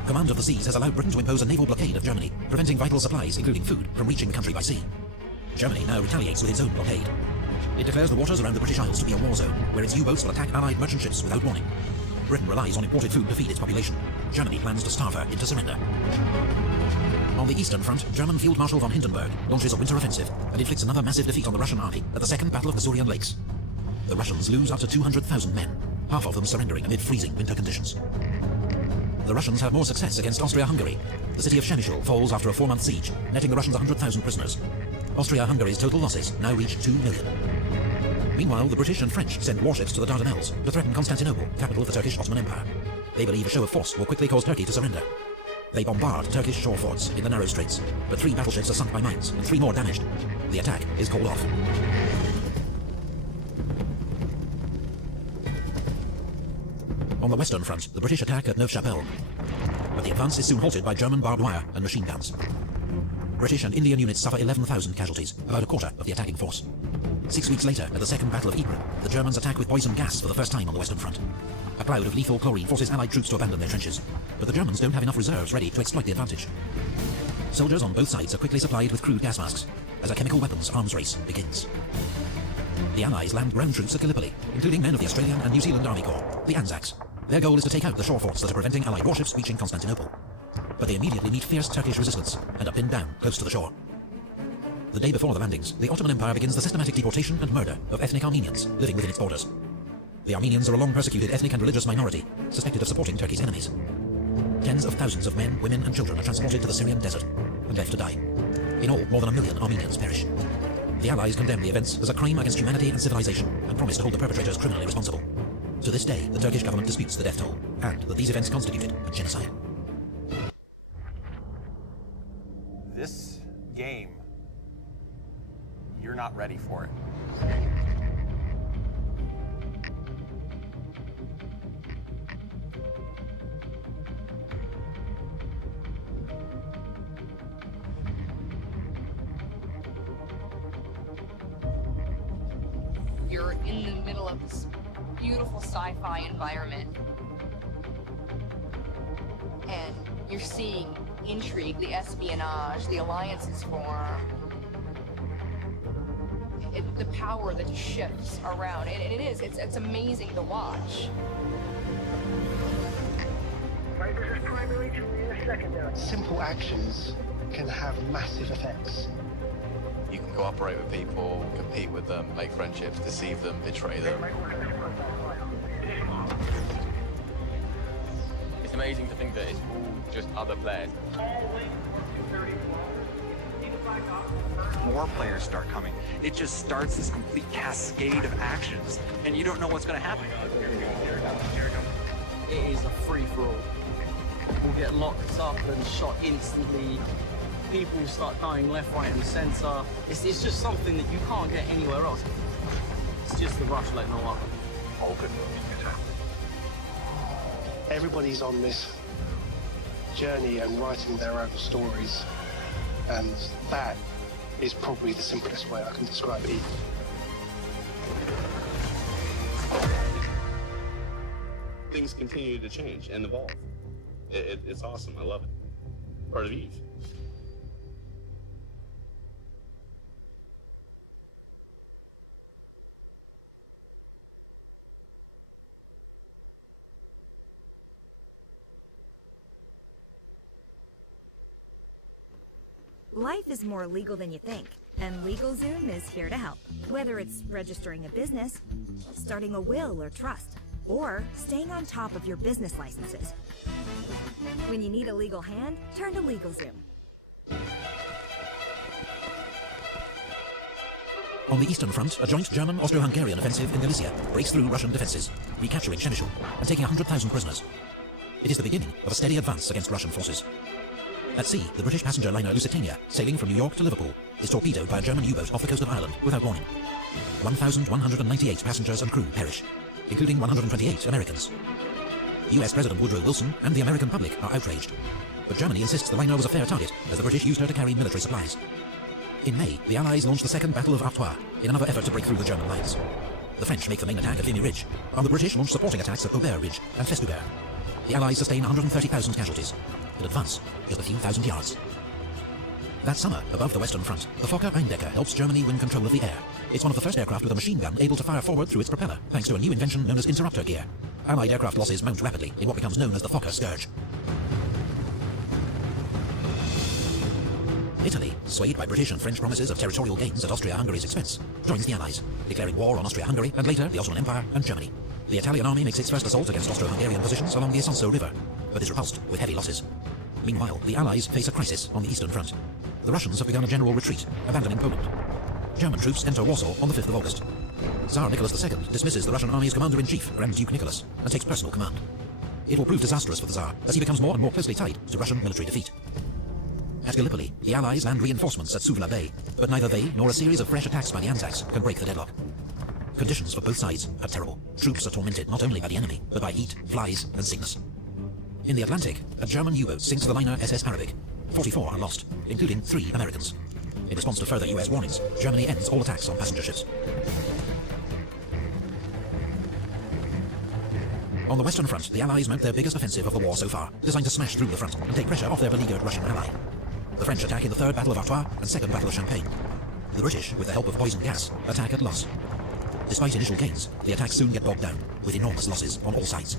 Command of the seas has allowed Britain to impose a naval blockade of Germany, preventing vital supplies, including food, from reaching the country by sea. Germany now retaliates with its own blockade. It declares the waters around the British Isles to be a war zone, where its U-boats will attack Allied merchant ships without warning. Britain relies on imported food to feed its population. Germany plans to starve her into surrender. On the Eastern Front, German Field Marshal von Hindenburg launches a winter offensive and inflicts another massive defeat on the Russian army at the Second Battle of Masurian Lakes. The Russians lose up to 200,000 men, half of them surrendering amid freezing winter conditions. The Russians have more success against Austria-Hungary. The city of Przemysl falls after a 4-month siege, netting the Russians 100,000 prisoners. Austria-Hungary's total losses now reach 2 million. Meanwhile, the British and French send warships to the Dardanelles to threaten Constantinople, capital of the Turkish Ottoman Empire. They believe a show of force will quickly cause Turkey to surrender. They bombard Turkish shore forts in the narrow straits, but 3 battleships are sunk by mines and 3 more damaged. The attack is called off. On the Western Front, the British attack at Neuve Chapelle, but the advance is soon halted by German barbed wire and machine guns. British and Indian units suffer 11,000 casualties, about a quarter of the attacking force. 6 weeks later, at the Second Battle of Ypres, the Germans attack with poison gas for the first time on the Western Front. A cloud of lethal chlorine forces Allied troops to abandon their trenches, but the Germans don't have enough reserves ready to exploit the advantage. Soldiers on both sides are quickly supplied with crude gas masks, as a chemical weapons arms race begins. The Allies land ground troops at Gallipoli, including men of the Australian and New Zealand Army Corps, the Anzacs. Their goal is to take out the shore forts that are preventing Allied warships reaching Constantinople. But they immediately meet fierce Turkish resistance and are pinned down close to the shore. The day before the landings, the Ottoman Empire begins the systematic deportation and murder of ethnic Armenians living within its borders. The Armenians are a long-persecuted ethnic and religious minority, suspected of supporting Turkey's enemies. Tens of thousands of men, women and children are transported to the Syrian desert and left to die. In all, more than 1 million Armenians perish. The Allies condemn the events as a crime against humanity and civilization and promise to hold the perpetrators criminally responsible. To this day, the Turkish government disputes the death toll and that these events constituted a genocide. This game, you're not ready for it. You're in the middle of this beautiful sci-fi environment, and you're seeing intrigue, the espionage, the alliances form, the power that shifts around, and it's amazing to watch. Right, this is primary, Julia, secondary. Simple actions can have massive effects. You can cooperate with people, compete with them, make friendships, deceive them, betray them. It's amazing to think that it's all just other players. More players start coming. It just starts this complete cascade of actions, and you don't know what's going to happen. It is a free-for-all. We'll get locked up and shot instantly. People start dying left, right, and centre. It's just something that you can't get anywhere else. It's just the rush like no other. All good moves. Everybody's on this journey and writing their own stories, and that is probably the simplest way I can describe it. Things continue to change and evolve. It's awesome. I love it. Part of Eve. Life is more legal than you think, and LegalZoom is here to help. Whether it's registering a business, starting a will or trust, or staying on top of your business licenses. When you need a legal hand, turn to LegalZoom. On the Eastern Front, a joint German-Austro-Hungarian offensive in Galicia breaks through Russian defenses, recapturing Przemysl and taking 100,000 prisoners. It is the beginning of a steady advance against Russian forces. At sea, the British passenger liner Lusitania, sailing from New York to Liverpool, is torpedoed by a German U-boat off the coast of Ireland without warning. 1,198 passengers and crew perish, including 128 Americans. US President Woodrow Wilson and the American public are outraged, but Germany insists the liner was a fair target as the British used her to carry military supplies. In May, the Allies launched the Second Battle of Artois in another effort to break through the German lines. The French make the main attack at Vimy Ridge, while the British launch supporting attacks at Aubert Ridge and Festubert. The Allies sustain 130,000 casualties, and advance just a few thousand yards. That summer, above the Western Front, the Fokker Eindecker helps Germany win control of the air. It's one of the first aircraft with a machine gun able to fire forward through its propeller, thanks to a new invention known as interrupter gear. Allied aircraft losses mount rapidly in what becomes known as the Fokker Scourge. Italy, swayed by British and French promises of territorial gains at Austria-Hungary's expense, joins the Allies, declaring war on Austria-Hungary and later the Ottoman Empire and Germany. The Italian army makes its first assault against Austro-Hungarian positions along the Isonzo River, but is repulsed with heavy losses. Meanwhile, the Allies face a crisis on the Eastern Front. The Russians have begun a general retreat, abandoning Poland. German troops enter Warsaw on the 5th of August. Tsar Nicholas II dismisses the Russian army's commander-in-chief, Grand Duke Nicholas, and takes personal command. It will prove disastrous for the Tsar, as he becomes more and more closely tied to Russian military defeat. At Gallipoli, the Allies land reinforcements at Suvla Bay, but neither they nor a series of fresh attacks by the Anzacs can break the deadlock. Conditions for both sides are terrible. Troops are tormented not only by the enemy, but by heat, flies, and sickness. In the Atlantic, a German U-boat sinks the liner SS Arabic. 44 are lost, including 3 Americans. In response to further US warnings, Germany ends all attacks on passenger ships. On the Western Front, the Allies mount their biggest offensive of the war so far, designed to smash through the front and take pressure off their beleaguered Russian ally. The French attack in the Third Battle of Artois and Second Battle of Champagne. The British, with the help of poison gas, attack at Loos. Despite initial gains, the attacks soon get bogged down, with enormous losses on all sides.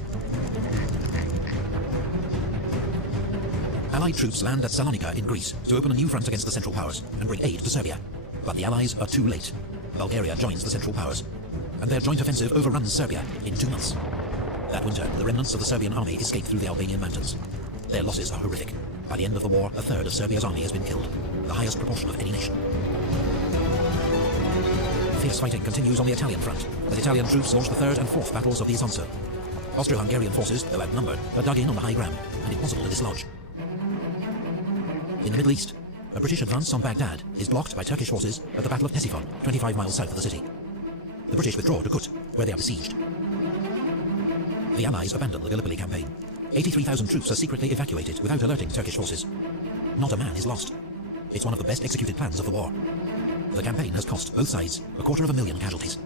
Allied troops land at Salonika in Greece to open a new front against the Central Powers and bring aid to Serbia. But the Allies are too late. Bulgaria joins the Central Powers, and their joint offensive overruns Serbia in 2 months. That winter, the remnants of the Serbian army escape through the Albanian mountains. Their losses are horrific. By the end of the war, a third of Serbia's army has been killed, the highest proportion of any nation. Fierce fighting continues on the Italian front, as Italian troops launch the third and fourth battles of the Isonzo. Austro-Hungarian forces, though outnumbered, are dug in on the high ground, and impossible to dislodge. In the Middle East, a British advance on Baghdad is blocked by Turkish forces at the Battle of Ctesiphon, 25 miles south of the city. The British withdraw to Kut, where they are besieged. The Allies abandon the Gallipoli campaign. 83,000 troops are secretly evacuated without alerting Turkish forces. Not a man is lost. It's one of the best executed plans of the war. The campaign has cost both sides 250,000 casualties.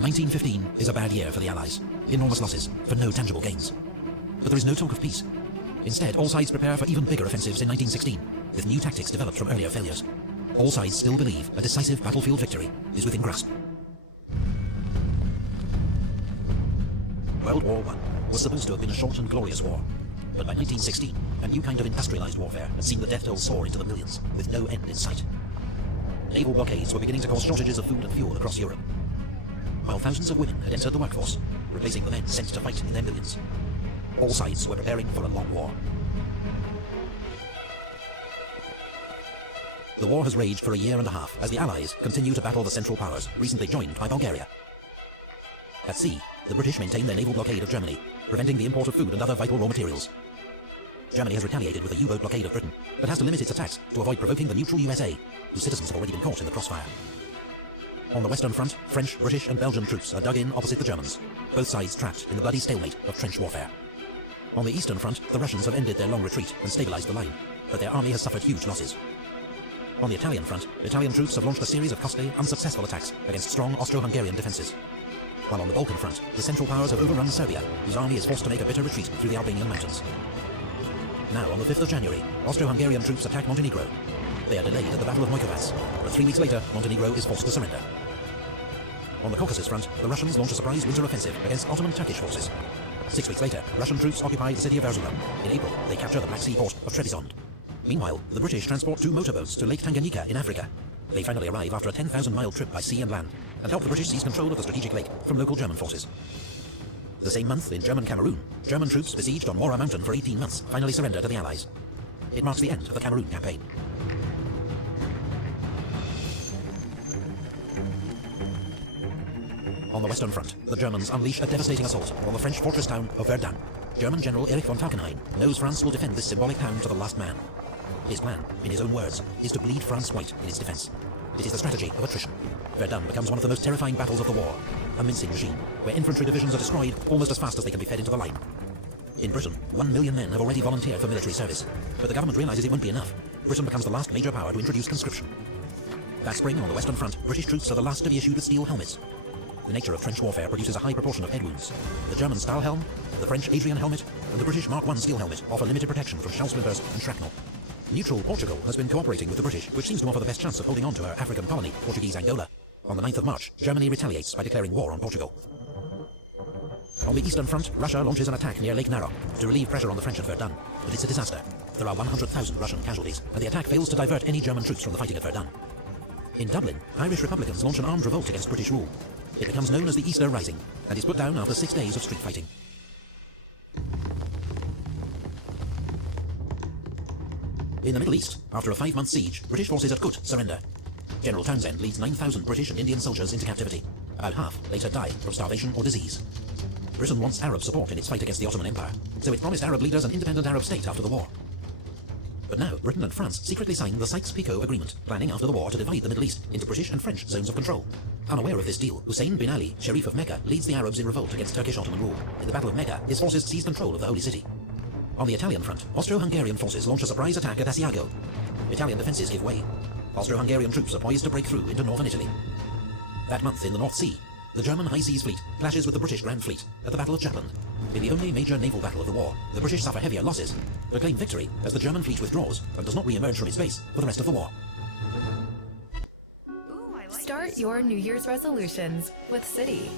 1915 is a bad year for the Allies. Enormous losses for no tangible gains. But there is no talk of peace. Instead, all sides prepare for even bigger offensives in 1916, with new tactics developed from earlier failures. All sides still believe a decisive battlefield victory is within grasp. World War I was supposed to have been a short and glorious war. But by 1916, a new kind of industrialized warfare had seen the death toll soar into the millions, with no end in sight. Naval blockades were beginning to cause shortages of food and fuel across Europe, while thousands of women had entered the workforce, replacing the men sent to fight in their millions. All sides were preparing for a long war. The war has raged for a year and a half as the Allies continue to battle the Central Powers, recently joined by Bulgaria. At sea, the British maintain their naval blockade of Germany, preventing the import of food and other vital raw materials. Germany has retaliated with a U-boat blockade of Britain, but has to limit its attacks to avoid provoking the neutral USA, whose citizens have already been caught in the crossfire. On the Western Front, French, British and Belgian troops are dug in opposite the Germans, both sides trapped in the bloody stalemate of trench warfare. On the Eastern Front, the Russians have ended their long retreat and stabilized the line, but their army has suffered huge losses. On the Italian front, Italian troops have launched a series of costly, unsuccessful attacks against strong Austro-Hungarian defences. While on the Balkan front, the Central Powers have overrun Serbia, whose army is forced to make a bitter retreat through the Albanian mountains. Now, on the 5th of January, Austro-Hungarian troops attack Montenegro. They are delayed at the Battle of Mojkovac, but 3 weeks later, Montenegro is forced to surrender. On the Caucasus front, the Russians launch a surprise winter offensive against Ottoman Turkish forces. 6 weeks later, Russian troops occupy the city of Erzurum. In April, they capture the Black Sea port of Trebizond. Meanwhile, the British transport 2 motorboats to Lake Tanganyika in Africa. They finally arrive after a 10,000-mile trip by sea and land, and help the British seize control of the strategic lake from local German forces. The same month, in German Cameroon, German troops besieged on Mora Mountain for 18 months finally surrender to the Allies. It marks the end of the Cameroon campaign. On the Western Front, the Germans unleash a devastating assault on the French fortress town of Verdun. German General Erich von Falkenhayn knows France will defend this symbolic town to the last man. His plan, in his own words, is to bleed France white in its defense. It is the strategy of attrition. Verdun becomes one of the most terrifying battles of the war, a mincing machine, where infantry divisions are destroyed almost as fast as they can be fed into the line. In Britain, 1 million men have already volunteered for military service, but the government realizes it won't be enough. Britain becomes the last major power to introduce conscription. That spring, on the Western Front, British troops are the last to be issued with steel helmets. The nature of trench warfare produces a high proportion of head wounds. The German Stahlhelm, the French Adrian helmet, and the British Mark I steel helmet offer limited protection from shell splinters and shrapnel. Neutral Portugal has been cooperating with the British, which seems to offer the best chance of holding on to her African colony, Portuguese Angola. On the 9th of March, Germany retaliates by declaring war on Portugal. On the Eastern Front, Russia launches an attack near Lake Naro to relieve pressure on the French at Verdun, but it's a disaster. There are 100,000 Russian casualties, and the attack fails to divert any German troops from the fighting at Verdun. In Dublin, Irish Republicans launch an armed revolt against British rule. It becomes known as the Easter Rising, and is put down after 6 days of street fighting. In the Middle East, after a 5-month siege, British forces at Kut surrender. General Townsend leads 9,000 British and Indian soldiers into captivity. About half later die from starvation or disease. Britain wants Arab support in its fight against the Ottoman Empire, so it promised Arab leaders an independent Arab state after the war. But now, Britain and France secretly sign the Sykes-Picot Agreement, planning after the war to divide the Middle East into British and French zones of control. Unaware of this deal, Hussein bin Ali, Sharif of Mecca, leads the Arabs in revolt against Turkish Ottoman rule. In the Battle of Mecca, his forces seize control of the Holy City. On the Italian front, Austro-Hungarian forces launch a surprise attack at Asiago. Italian defences give way. Austro-Hungarian troops are poised to break through into northern Italy. That month in the North Sea, the German High Seas Fleet clashes with the British Grand Fleet at the Battle of Jutland. In the only major naval battle of the war, the British suffer heavier losses, but claim victory as the German fleet withdraws and does not re-emerge from its base for the rest of the war. Start your New Year's resolutions with Citi.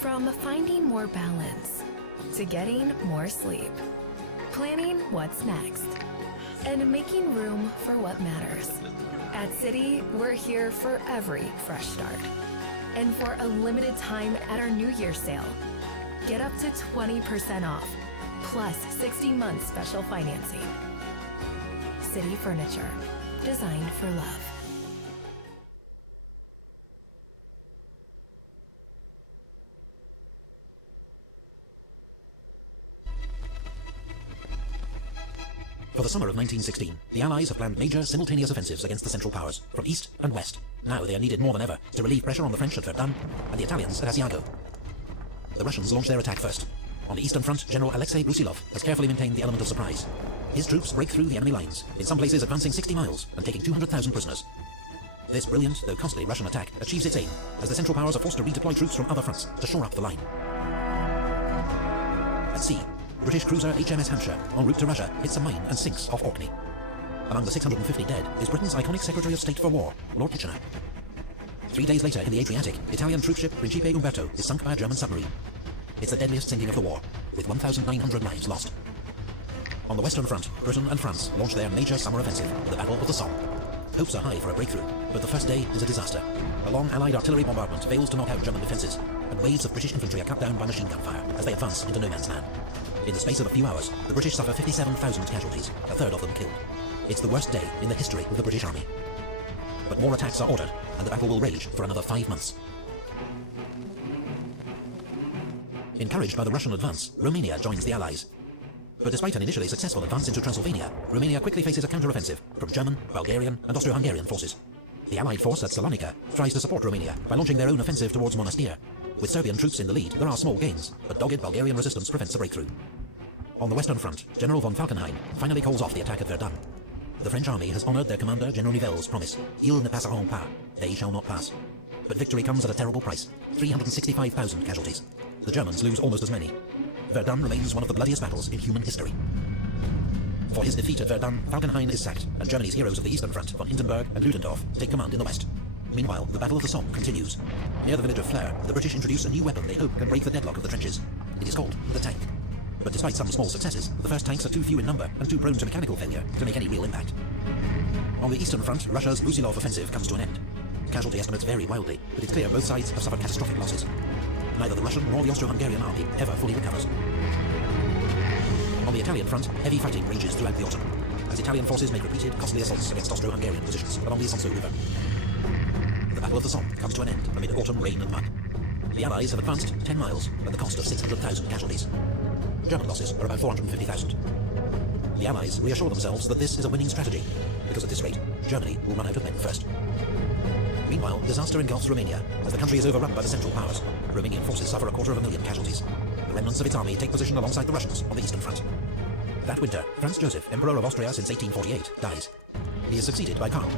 From finding more balance to getting more sleep, planning what's next, and making room for what matters. At Citi, we're here for every fresh start. And for a limited time at our New Year's sale, get up to 20% off, plus 60 months special financing. Citi Furniture, designed for love. For the summer of 1916, the Allies have planned major simultaneous offensives against the Central Powers, from east and west. Now they are needed more than ever to relieve pressure on the French at Verdun and the Italians at Asiago. The Russians launch their attack first. On the eastern front, General Alexei Brusilov has carefully maintained the element of surprise. His troops break through the enemy lines, in some places advancing 60 miles and taking 200,000 prisoners. This brilliant, though costly, Russian attack achieves its aim, as the Central Powers are forced to redeploy troops from other fronts to shore up the line. At sea, British cruiser HMS Hampshire, en route to Russia, hits a mine and sinks off Orkney. Among the 650 dead is Britain's iconic Secretary of State for War, Lord Kitchener. 3 days later, in the Adriatic, Italian troopship Principe Umberto is sunk by a German submarine. It's the deadliest sinking of the war, with 1,900 lives lost. On the Western Front, Britain and France launch their major summer offensive, the Battle of the Somme. Hopes are high for a breakthrough, but the first day is a disaster. A long Allied artillery bombardment fails to knock out German defences, and waves of British infantry are cut down by machine gun fire as they advance into no man's land. In the space of a few hours, the British suffer 57,000 casualties, a third of them killed. It's the worst day in the history of the British Army. But more attacks are ordered, and the battle will rage for another 5 months. Encouraged by the Russian advance, Romania joins the Allies. But despite an initially successful advance into Transylvania, Romania quickly faces a counter-offensive from German, Bulgarian and Austro-Hungarian forces. The Allied force at Salonika tries to support Romania by launching their own offensive towards Monastir. With Serbian troops in the lead, there are small gains, but dogged Bulgarian resistance prevents a breakthrough. On the Western Front, General von Falkenhayn finally calls off the attack at Verdun. The French army has honoured their commander General Nivelle's promise, "Ils ne passeront pas," they shall not pass. But victory comes at a terrible price, 365,000 casualties. The Germans lose almost as many. Verdun remains one of the bloodiest battles in human history. For his defeat at Verdun, Falkenhayn is sacked, and Germany's heroes of the Eastern Front, von Hindenburg and Ludendorff, take command in the west. Meanwhile, the Battle of the Somme continues. Near the village of Flers, the British introduce a new weapon they hope can break the deadlock of the trenches. It is called the tank. But despite some small successes, the first tanks are too few in number and too prone to mechanical failure to make any real impact. On the Eastern Front, Russia's Brusilov offensive comes to an end. Casualty estimates vary wildly, but it's clear both sides have suffered catastrophic losses. Neither the Russian nor the Austro-Hungarian army ever fully recovers. On the Italian front, heavy fighting rages throughout the autumn, as Italian forces make repeated costly assaults against Austro-Hungarian positions along the Isonzo River. The Battle of the Somme comes to an end amid autumn rain and mud. The Allies have advanced 10 miles at the cost of 600,000 casualties. German losses are about 450,000. The Allies reassure themselves that this is a winning strategy, because at this rate, Germany will run out of men first. Meanwhile, disaster engulfs Romania, as the country is overrun by the Central Powers. Romanian forces suffer 250,000 casualties. The remnants of its army take position alongside the Russians on the Eastern Front. That winter, Franz Joseph, Emperor of Austria since 1848, dies. He is succeeded by Karl.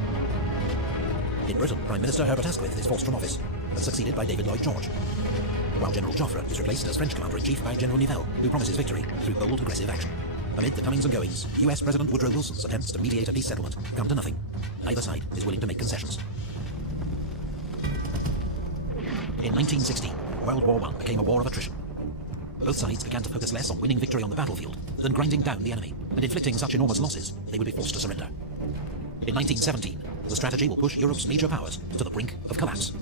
In Britain, Prime Minister Herbert Asquith is forced from office, and succeeded by David Lloyd George, while General Joffre is replaced as French Commander-in-Chief by General Nivelle, who promises victory through bold, aggressive action. Amid the comings and goings, US President Woodrow Wilson's attempts to mediate a peace settlement come to nothing. Neither side is willing to make concessions. In 1916, World War I became a war of attrition. Both sides began to focus less on winning victory on the battlefield than grinding down the enemy and inflicting such enormous losses they would be forced to surrender. In 1917, the strategy will push Europe's major powers to the brink of collapse.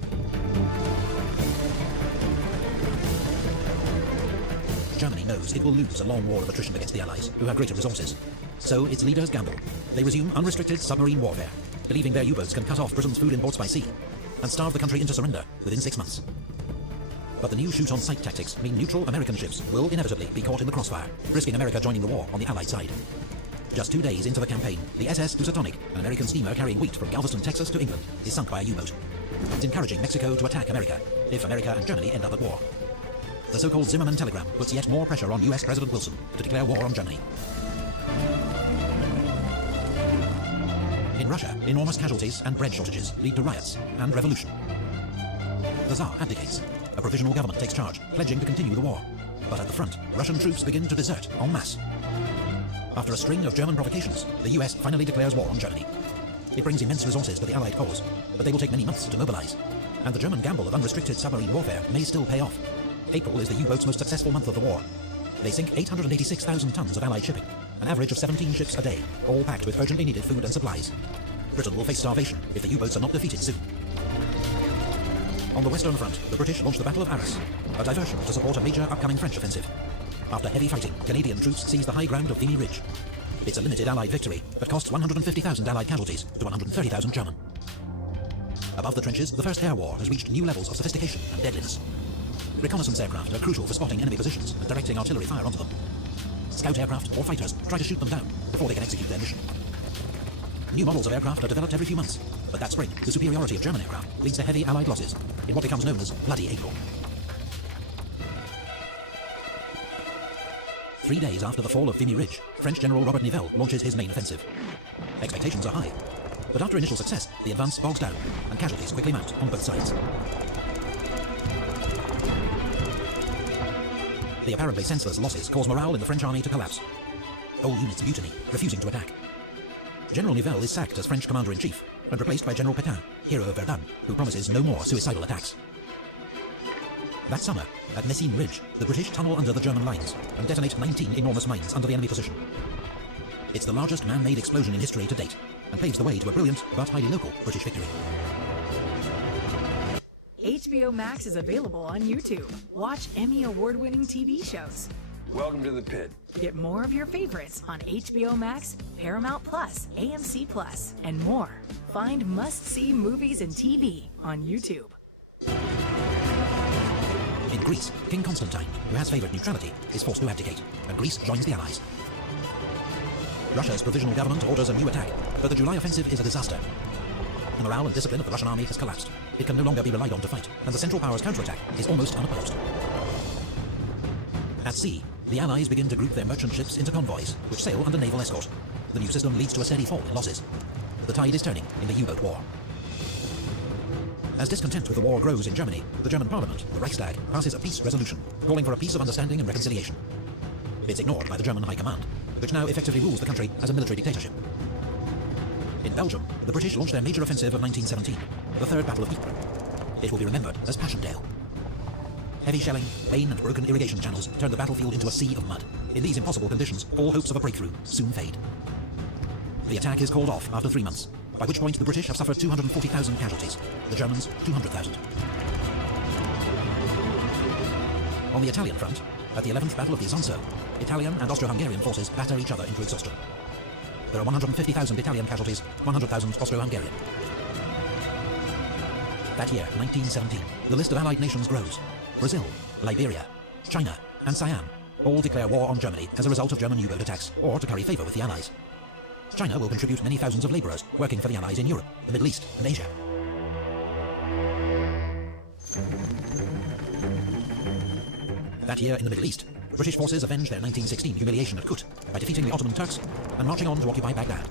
Germany knows it will lose a long war of attrition against the Allies, who have greater resources. So its leaders gamble. They resume unrestricted submarine warfare, believing their U-boats can cut off Britain's food imports by sea and starve the country into surrender within 6 months. But the new shoot-on-sight tactics mean neutral American ships will inevitably be caught in the crossfire, risking America joining the war on the Allied side. Just 2 days into the campaign, the SS Housatonic, an American steamer carrying wheat from Galveston, Texas to England, is sunk by a U-boat. It's encouraging Mexico to attack America, if America and Germany end up at war. the so-called Zimmerman telegram puts yet more pressure on US President Wilson to declare war on Germany. In Russia, enormous casualties and bread shortages lead to riots and revolution. The Tsar abdicates. A provisional government takes charge, pledging to continue the war. But at the front, Russian troops begin to desert en masse. After a string of German provocations, the US finally declares war on Germany. It brings immense resources to the Allied cause, but they will take many months to mobilize. And the German gamble of unrestricted submarine warfare may still pay off. April is the U-boats' most successful month of the war. They sink 886,000 tons of Allied shipping, an average of 17 ships a day, all packed with urgently needed food and supplies. Britain will face starvation if the U-boats are not defeated soon. On the Western Front, the British launched the Battle of Arras, a diversion to support a major upcoming French offensive. After heavy fighting, Canadian troops seized the high ground of Vimy Ridge. It's a limited Allied victory, but costs 150,000 Allied casualties to 130,000 German. Above the trenches, the First Air War has reached new levels of sophistication and deadliness. Reconnaissance aircraft are crucial for spotting enemy positions and directing artillery fire onto them. Scout aircraft or fighters try to shoot them down before they can execute their mission. New models of aircraft are developed every few months, but that spring, the superiority of German aircraft leads to heavy Allied losses in what becomes known as Bloody April. 3 days after the fall of Vimy Ridge, French General Robert Nivelle launches his main offensive. Expectations are high, but after initial success, the advance bogs down, and casualties quickly mount on both sides. The apparently senseless losses cause morale in the French army to collapse. Whole units mutiny, refusing to attack. General Nivelle is sacked as French commander-in-chief and replaced by General Pétain, hero of Verdun, who promises no more suicidal attacks. That summer, at Messines Ridge, the British tunnel under the German lines and detonate 19 enormous mines under the enemy position. It's the largest man-made explosion in history to date, and paves the way to a brilliant but highly local British victory. HBO Max is available on YouTube. Watch Emmy award-winning TV shows. Welcome to the pit. Get more of your favorites on HBO Max, Paramount Plus, AMC Plus, and more. Find must-see movies and TV on YouTube. In Greece, King Constantine, who has favoured neutrality, is forced to abdicate, and Greece joins the Allies. Russia's provisional government orders a new attack, but the July offensive is a disaster. The morale and discipline of the Russian army has collapsed. It can no longer be relied on to fight, and the Central Powers' counterattack is almost unopposed. At sea, the Allies begin to group their merchant ships into convoys, which sail under naval escort. The new system leads to a steady fall in losses. The tide is turning in the U-boat war. As discontent with the war grows in Germany, the German parliament, the Reichstag, passes a peace resolution, calling for a peace of understanding and reconciliation. It's ignored by the German High Command, which now effectively rules the country as a military dictatorship. In Belgium, the British launched their major offensive of 1917, the Third Battle of Ypres. It will be remembered as Passchendaele. Heavy shelling, rain and broken irrigation channels turn the battlefield into a sea of mud. In these impossible conditions, all hopes of a breakthrough soon fade. The attack is called off after 3 months, by which point the British have suffered 240,000 casualties, the Germans 200,000. On the Italian front, at the 11th Battle of the Isonzo, Italian and Austro-Hungarian forces batter each other into exhaustion. There are 150,000 Italian casualties, 100,000 Austro-Hungarian. That year, 1917, the list of Allied nations grows. Brazil, Liberia, China, and Siam all declare war on Germany as a result of German U-boat attacks, or to curry favour with the Allies. China will contribute many thousands of labourers working for the Allies in Europe, the Middle East, and Asia. That year in the Middle East, British forces avenge their 1916 humiliation at Kut by defeating the Ottoman Turks and marching on to occupy Baghdad.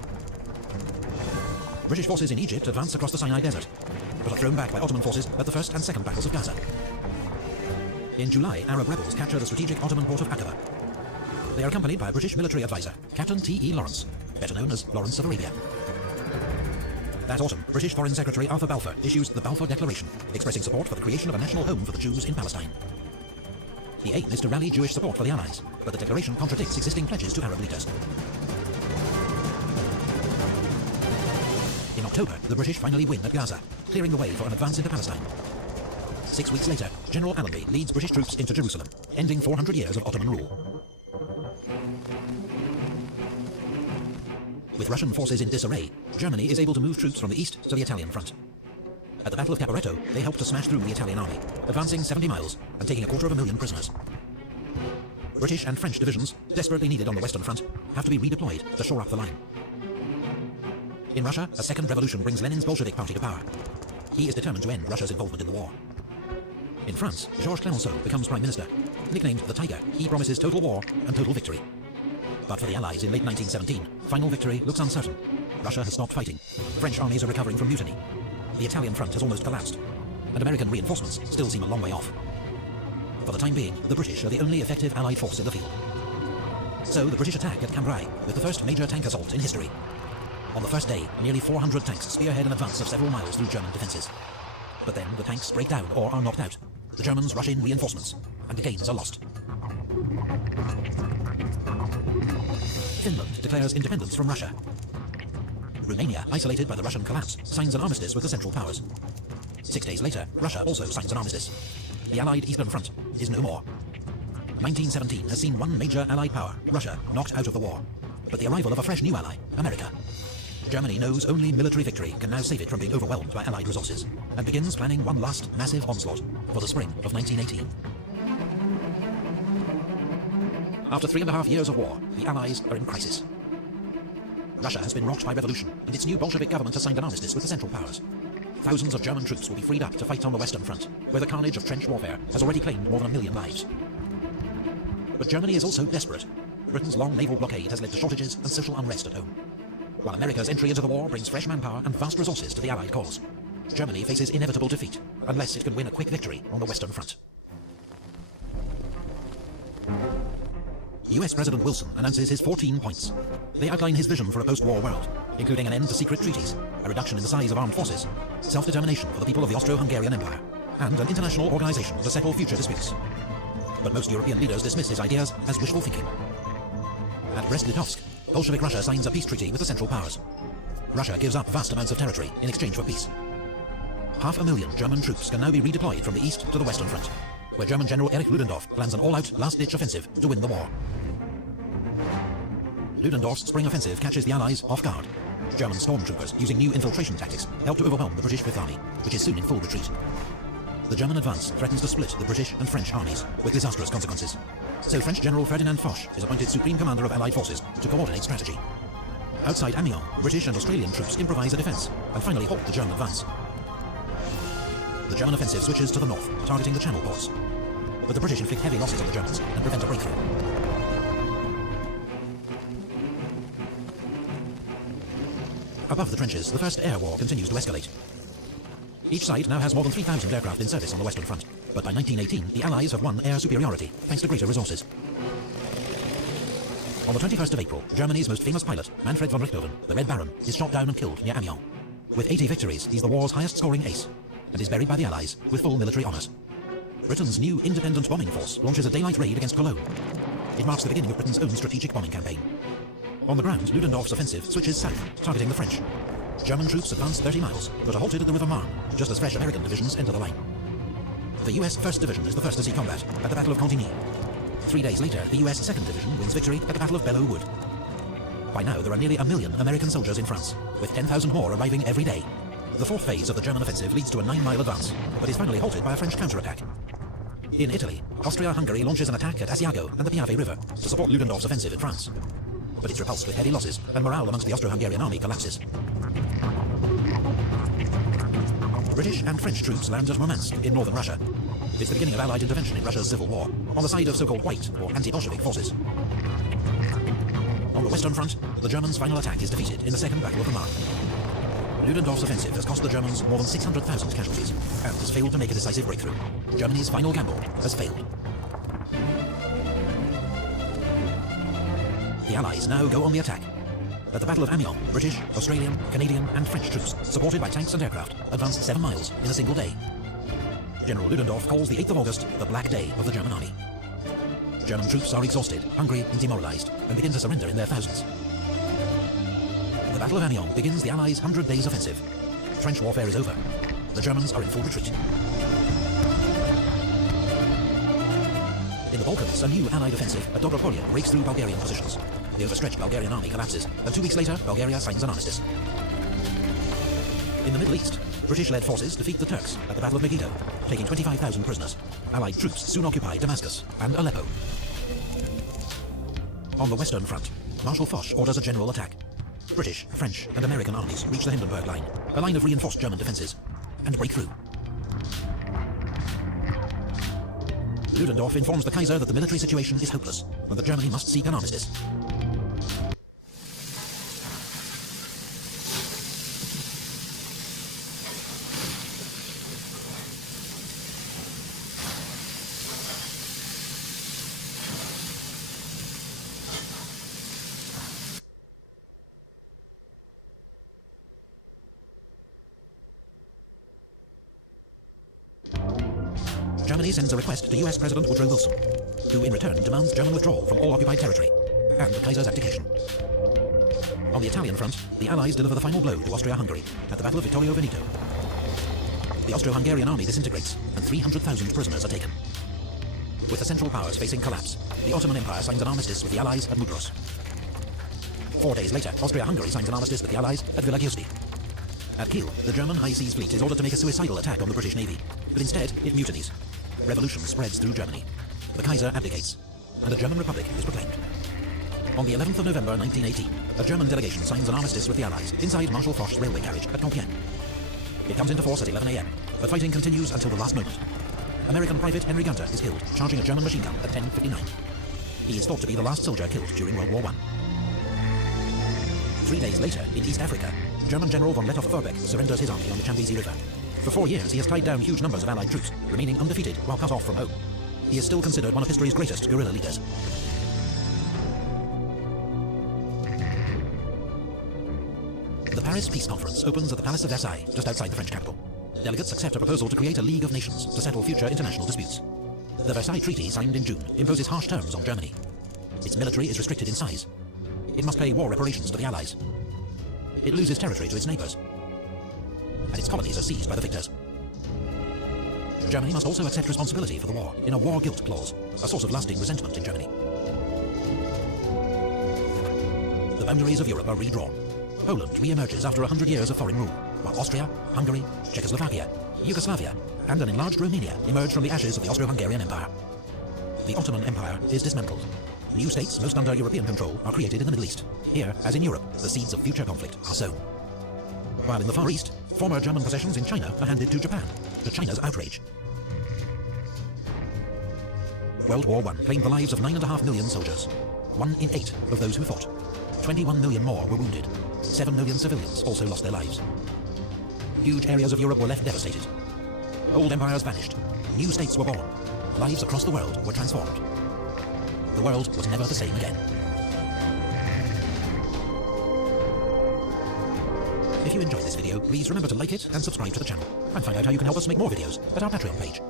British forces in Egypt advance across the Sinai Desert, but are thrown back by Ottoman forces at the First and Second Battles of Gaza. In July, Arab rebels capture the strategic Ottoman port of Aqaba. They are accompanied by a British military advisor, Captain T.E. Lawrence, better known as Lawrence of Arabia. That autumn, British Foreign Secretary Arthur Balfour issues the Balfour Declaration, expressing support for the creation of a national home for the Jews in Palestine. The aim is to rally Jewish support for the Allies, but the declaration contradicts existing pledges to Arab leaders. In October, the British finally win at Gaza, clearing the way for an advance into Palestine. 6 weeks later, General Allenby leads British troops into Jerusalem, ending 400 years of Ottoman rule. With Russian forces in disarray, Germany is able to move troops from the east to the Italian front. At the Battle of Caporetto, they helped to smash through the Italian army, advancing 70 miles and taking 250,000 prisoners. British and French divisions, desperately needed on the Western Front, have to be redeployed to shore up the line. In Russia, a second revolution brings Lenin's Bolshevik party to power. He is determined to end Russia's involvement in the war. In France, Georges Clemenceau becomes Prime Minister. Nicknamed the Tiger, he promises total war and total victory. But for the Allies in late 1917, final victory looks uncertain. Russia has stopped fighting. French armies are recovering from mutiny. The Italian front has almost collapsed. And American reinforcements still seem a long way off. For the time being, the British are the only effective Allied force in the field. So the British attack at Cambrai with the first major tank assault in history. On the first day, nearly 400 tanks spearhead an advance of several miles through German defences. But then the tanks break down or are knocked out. The Germans rush in reinforcements, and the gains are lost. Finland declares independence from Russia. Romania, isolated by the Russian collapse, signs an armistice with the Central Powers. 6 days later, Russia also signs an armistice. The Allied Eastern Front is no more. 1917 has seen one major Allied power, Russia, knocked out of the war. But the arrival of a fresh new ally, America. Germany knows only military victory can now save it from being overwhelmed by Allied resources, and begins planning one last massive onslaught for the spring of 1918. After 3.5 years of war, the Allies are in crisis. Russia has been rocked by revolution, and its new Bolshevik government has signed an armistice with the Central Powers. Thousands of German troops will be freed up to fight on the Western Front, where the carnage of trench warfare has already claimed more than 1 million lives. But Germany is also desperate. Britain's long naval blockade has led to shortages and social unrest at home. While America's entry into the war brings fresh manpower and vast resources to the Allied cause, Germany faces inevitable defeat unless it can win a quick victory on the Western Front. US President Wilson announces his 14 points. They outline his vision for a post-war world, including an end to secret treaties, a reduction in the size of armed forces, self-determination for the people of the Austro-Hungarian Empire, and an international organization to settle future disputes. But most European leaders dismiss his ideas as wishful thinking. At Brest-Litovsk, Bolshevik Russia signs a peace treaty with the Central Powers. Russia gives up vast amounts of territory in exchange for peace. 500,000 German troops can now be redeployed from the east to the Western Front, where German General Erich Ludendorff plans an all-out, last-ditch offensive to win the war. Ludendorff's spring offensive catches the Allies off guard. German stormtroopers, using new infiltration tactics, help to overwhelm the British Fifth Army, which is soon in full retreat. The German advance threatens to split the British and French armies, with disastrous consequences. So French General Ferdinand Foch is appointed Supreme Commander of Allied forces to coordinate strategy. Outside Amiens, British and Australian troops improvise a defence and finally halt the German advance. The German offensive switches to the north, targeting the Channel ports. But the British inflict heavy losses on the Germans and prevent a breakthrough. Above the trenches, the First Air War continues to escalate. Each side now has more than 3,000 aircraft in service on the Western Front, but by 1918 the Allies have won air superiority thanks to greater resources. On the 21st of April, Germany's most famous pilot, Manfred von Richthofen, the Red Baron, is shot down and killed near Amiens. With 80 victories, he's the war's highest-scoring ace, and is buried by the Allies with full military honours. Britain's new independent bombing force launches a daylight raid against Cologne. It marks the beginning of Britain's own strategic bombing campaign. On the ground, Ludendorff's offensive switches south, targeting the French. German troops advance 30 miles, but are halted at the River Marne, just as fresh American divisions enter the line. The US 1st Division is the first to see combat at the Battle of Cantigny. 3 days later, the US 2nd Division wins victory at the Battle of Belleau Wood. By now, there are nearly 1 million American soldiers in France, with 10,000 more arriving every day. The 4th phase of the German offensive leads to a 9-mile advance, but is finally halted by a French counterattack. In Italy, Austria-Hungary launches an attack at Asiago and the Piave River to support Ludendorff's offensive in France. But it's repulsed with heavy losses, and morale amongst the Austro-Hungarian army collapses. British and French troops land at Murmansk in northern Russia. It's the beginning of Allied intervention in Russia's civil war, on the side of so-called white or anti-Bolshevik forces. On the Western Front, the Germans' final attack is defeated in the Second Battle of the Marne. Ludendorff's offensive has cost the Germans more than 600,000 casualties, and has failed to make a decisive breakthrough. Germany's final gamble has failed. The Allies now go on the attack. At the Battle of Amiens, British, Australian, Canadian and French troops, supported by tanks and aircraft, advanced 7 miles in a single day. General Ludendorff calls the 8th of August the Black Day of the German army. German troops are exhausted, hungry and demoralized, and begin to surrender in their thousands. The Battle of Amiens begins the Allies' 100 Days offensive. Trench warfare is over. The Germans are in full retreat. In the Balkans, a new Allied offensive at Dobropolye breaks through Bulgarian positions. The overstretched Bulgarian army collapses, and 2 weeks later, Bulgaria signs an armistice. In the Middle East, British-led forces defeat the Turks at the Battle of Megiddo, taking 25,000 prisoners. Allied troops soon occupy Damascus and Aleppo. On the Western Front, Marshal Foch orders a general attack. British, French and American armies reach the Hindenburg Line, a line of reinforced German defences, and break through. Ludendorff informs the Kaiser that the military situation is hopeless and that Germany must seek an armistice. Germany sends a request to US President Woodrow Wilson, who in return demands German withdrawal from all occupied territory, and the Kaiser's abdication. On the Italian front, the Allies deliver the final blow to Austria-Hungary at the Battle of Vittorio Veneto. The Austro-Hungarian army disintegrates, and 300,000 prisoners are taken. With the Central Powers facing collapse, the Ottoman Empire signs an armistice with the Allies at Mudros. 4 days later, Austria-Hungary signs an armistice with the Allies at Villa Giusti. At Kiel, the German High Seas Fleet is ordered to make a suicidal attack on the British Navy, but instead it mutinies. Revolution spreads through Germany. The Kaiser abdicates, and a German Republic is proclaimed. On the 11th of November 1918, a German delegation signs an armistice with the Allies inside Marshal Foch's railway carriage at Compiègne. It comes into force at 11 a.m., but fighting continues until the last moment. American Private Henry Gunter is killed, charging a German machine gun at 10:59. He is thought to be the last soldier killed during World War I. 3 days later, in East Africa, German General von Lettow-Vorbeck surrenders his army on the Chambezi River. For 4 years, he has tied down huge numbers of Allied troops, remaining undefeated while cut off from home. He is still considered one of history's greatest guerrilla leaders. The Paris Peace Conference opens at the Palace of Versailles, just outside the French capital. Delegates accept a proposal to create a League of Nations to settle future international disputes. The Versailles Treaty, signed in June, imposes harsh terms on Germany. Its military is restricted in size. It must pay war reparations to the Allies. It loses territory to its neighbours. And its colonies are seized by the victors. Germany must also accept responsibility for the war in a war guilt clause, a source of lasting resentment in Germany. The boundaries of Europe are redrawn. Poland re-emerges after 100 years of foreign rule, while Austria, Hungary, Czechoslovakia, Yugoslavia, and an enlarged Romania emerge from the ashes of the Austro-Hungarian Empire. The Ottoman Empire is dismantled. New states, most under European control, are created in the Middle East. Here, as in Europe, the seeds of future conflict are sown. While in the Far East, former German possessions in China are handed to Japan, to China's outrage. World War I claimed the lives of 9.5 million soldiers. 1 in 8 of those who fought. 21 million more were wounded. 7 million civilians also lost their lives. Huge areas of Europe were left devastated. Old empires vanished. New states were born. Lives across the world were transformed. The world was never the same again. If you enjoyed this video, please remember to like it and subscribe to the channel, and find out how you can help us make more videos at our Patreon page.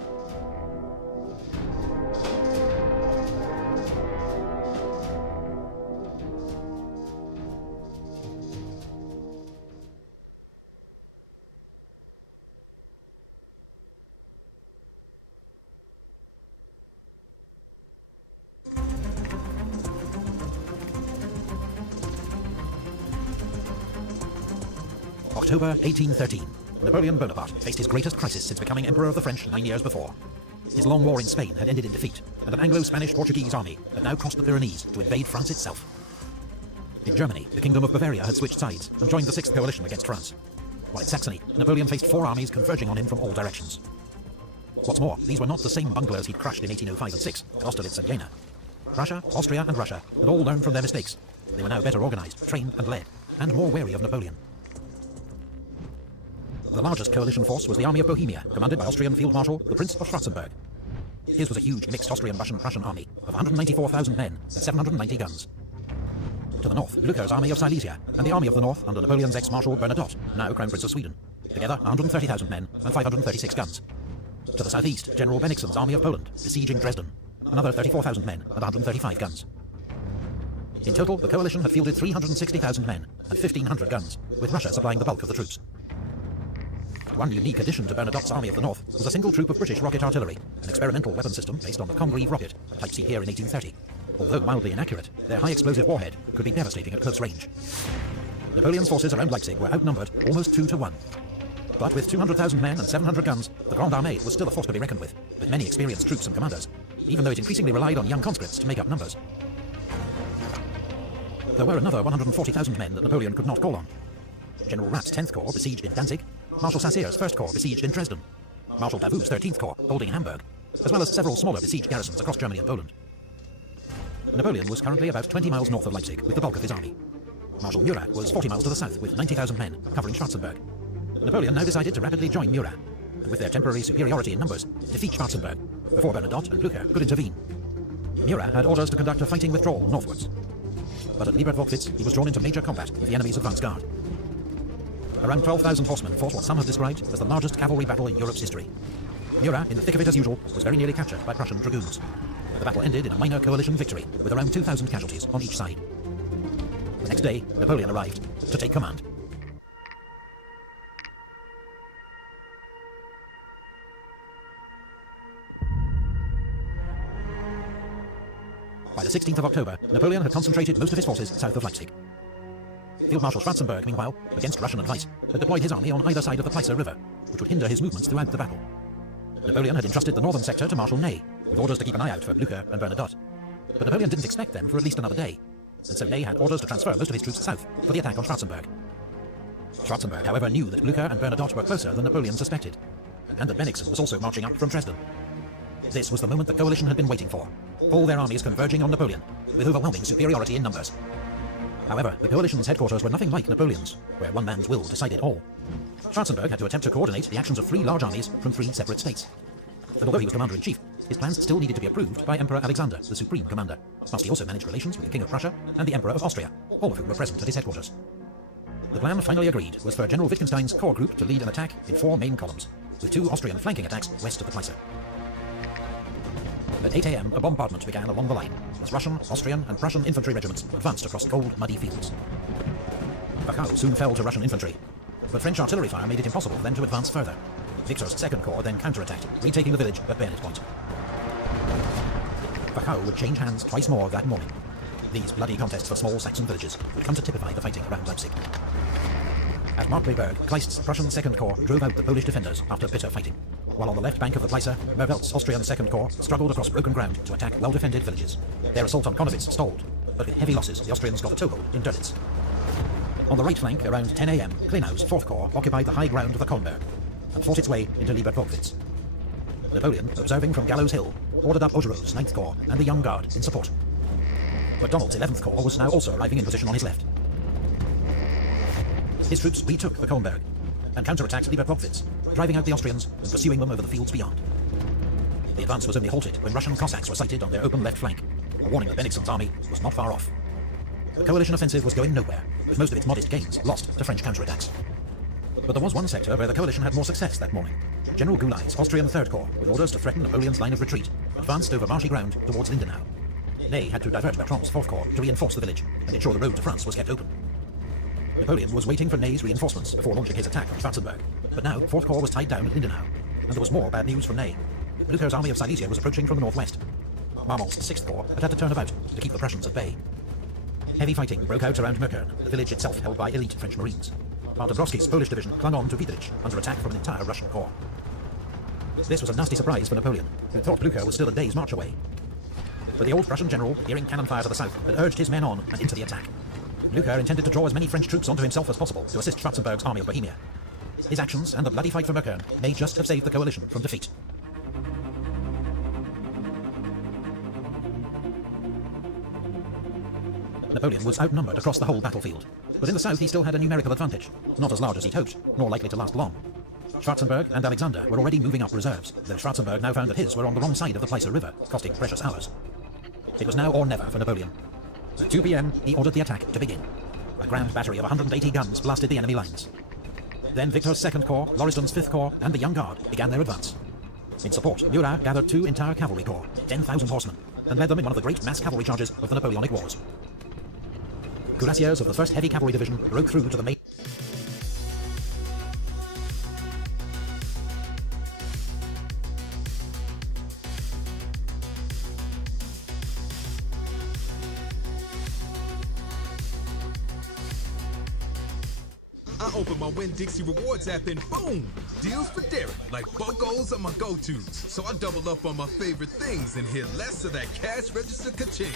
October 1813. Napoleon Bonaparte faced his greatest crisis since becoming Emperor of the French 9 years before. His long war in Spain had ended in defeat, and an Anglo-Spanish-Portuguese army had now crossed the Pyrenees to invade France itself. In Germany, the Kingdom of Bavaria had switched sides and joined the Sixth Coalition against France. While in Saxony, Napoleon faced 4 armies converging on him from all directions. What's more, these were not the same bunglers he'd crushed in 1805 and 6 at Austerlitz and Jena. Prussia, Austria and Russia had all learned from their mistakes. They were now better organized, trained and led, and more wary of Napoleon. The largest coalition force was the Army of Bohemia, commanded by Austrian Field Marshal the Prince of Schwarzenberg. His was a huge mixed Austrian-Russian-Prussian army of 194,000 men and 790 guns. To the north, Blücher's Army of Silesia and the Army of the North under Napoleon's ex-Marshal Bernadotte, now Crown Prince of Sweden. Together, 130,000 men and 536 guns. To the southeast, General Bennigsen's Army of Poland, besieging Dresden. Another 34,000 men and 135 guns. In total, the coalition had fielded 360,000 men and 1,500 guns, with Russia supplying the bulk of the troops. One unique addition to Bernadotte's Army of the North was a single troop of British rocket artillery, an experimental weapon system based on the Congreve rocket, type C here in 1830. Although mildly inaccurate, their high-explosive warhead could be devastating at close range. Napoleon's forces around Leipzig were outnumbered almost 2 to 1. But with 200,000 men and 700 guns, the Grande Armée was still a force to be reckoned with many experienced troops and commanders, even though it increasingly relied on young conscripts to make up numbers. There were another 140,000 men that Napoleon could not call on. General Rapp's 10th Corps besieged in Danzig, Marshal Saint-Cyr's 1st Corps besieged in Dresden, Marshal Davout's 13th Corps holding Hamburg, as well as several smaller besieged garrisons across Germany and Poland. Napoleon was currently about 20 miles north of Leipzig with the bulk of his army. Marshal Murat was 40 miles to the south with 90,000 men covering Schwarzenberg. Napoleon now decided to rapidly join Murat, and with their temporary superiority in numbers, defeat Schwarzenberg, before Bernadotte and Blücher could intervene. Murat had orders to conduct a fighting withdrawal northwards. But at Liebertwolkwitz, he was drawn into major combat with the enemy's advance guard. Around 12,000 horsemen fought what some have described as the largest cavalry battle in Europe's history. Murat, in the thick of it as usual, was very nearly captured by Prussian dragoons. The battle ended in a minor coalition victory, with around 2,000 casualties on each side. The next day, Napoleon arrived to take command. By the 16th of October, Napoleon had concentrated most of his forces south of Leipzig. Field Marshal Schwarzenberg, meanwhile, against Russian advice, had deployed his army on either side of the Pleißer River, which would hinder his movements throughout the battle. Napoleon had entrusted the northern sector to Marshal Ney, with orders to keep an eye out for Blücher and Bernadotte. But Napoleon didn't expect them for at least another day, and so Ney had orders to transfer most of his troops south for the attack on Schwarzenberg. Schwarzenberg, however, knew that Blücher and Bernadotte were closer than Napoleon suspected, and that Bennigsen was also marching up from Dresden. This was the moment the coalition had been waiting for, all their armies converging on Napoleon, with overwhelming superiority in numbers. However, the coalition's headquarters were nothing like Napoleon's, where one man's will decided all. Schwarzenberg had to attempt to coordinate the actions of 3 large armies from 3 separate states. And although he was commander-in-chief, his plans still needed to be approved by Emperor Alexander, the supreme commander, whilst he also managed relations with the King of Prussia and the Emperor of Austria, all of whom were present at his headquarters. The plan finally agreed was for General Wittgenstein's corps group to lead an attack in 4 main columns, with 2 Austrian flanking attacks west of the Pleißer. At 8 a.m., a bombardment began along the line, as Russian, Austrian, and Prussian infantry regiments advanced across cold, muddy fields. Wachau soon fell to Russian infantry, but French artillery fire made it impossible then to advance further. Victor's Second Corps then counterattacked, retaking the village at bayonet point. Wachau would change hands twice more that morning. These bloody contests for small Saxon villages would come to typify the fighting around Leipzig. At Markkleeberg, Kleist's Prussian Second Corps drove out the Polish defenders after bitter fighting, while on the left bank of the Pleißer, Merveldt's Austrian Second Corps struggled across broken ground to attack well-defended villages. Their assault on Konowitz stalled, but with heavy losses, the Austrians got a toehold in Dönitz. On the right flank, around 10 a.m., Klenau's Fourth Corps occupied the high ground of the Kolmberg and fought its way into Liebertwolkwitz. Napoleon, observing from Gallows Hill, ordered up Augereau's 9th Corps and the Young Guard in support. Macdonald's 11th Corps was now also arriving in position on his left. His troops retook the Kolmberg and counterattacked Liebertwolkwitz, driving out the Austrians and pursuing them over the fields beyond. The advance was only halted when Russian Cossacks were sighted on their open left flank, a warning that Bennigsen's army was not far off. The coalition offensive was going nowhere, with most of its modest gains lost to French counterattacks. But there was one sector where the coalition had more success that morning. General Goulay's Austrian Third Corps, with orders to threaten Napoleon's line of retreat, advanced over marshy ground towards Lindenau. Ney had to divert Bertrand's Fourth Corps to reinforce the village and ensure the road to France was kept open. Napoleon was waiting for Ney's reinforcements before launching his attack on Schwarzenberg, but now Fourth Corps was tied down at Lindenau, and there was more bad news from Ney. Blücher's army of Silesia was approaching from the northwest. Marmont's Sixth Corps had to turn about to keep the Prussians at bay. Heavy fighting broke out around Möckern, the village itself held by elite French Marines, while Dąbrowski's Polish division clung on to Wiedrich under attack from an entire Russian corps. This was a nasty surprise for Napoleon, who thought Blücher was still a day's march away. But the old Prussian general, hearing cannon fire to the south, had urged his men on and into the attack. Blücher intended to draw as many French troops onto himself as possible to assist Schwarzenberg's army of Bohemia. His actions and the bloody fight for Möckern may just have saved the coalition from defeat. Napoleon was outnumbered across the whole battlefield, but in the south he still had a numerical advantage, not as large as he'd hoped, nor likely to last long. Schwarzenberg and Alexander were already moving up reserves, though Schwarzenberg now found that his were on the wrong side of the Pleißer River, costing precious hours. It was now or never for Napoleon. At 2 p.m, he ordered the attack to begin. A grand battery of 180 guns blasted the enemy lines. Then Victor's Second Corps, Lauriston's Fifth Corps, and the Young Guard began their advance. In support, Murat gathered 2 entire cavalry corps, 10,000 horsemen, and led them in one of the great mass cavalry charges of the Napoleonic Wars. Cuirassiers of the 1st Heavy Cavalry Division broke through to the main... I open my Winn-Dixie Rewards app and boom! Deals for Derek, like BOGOs are my go-tos. So I doubled up on my favorite things and hit less of that cash register ka-ching.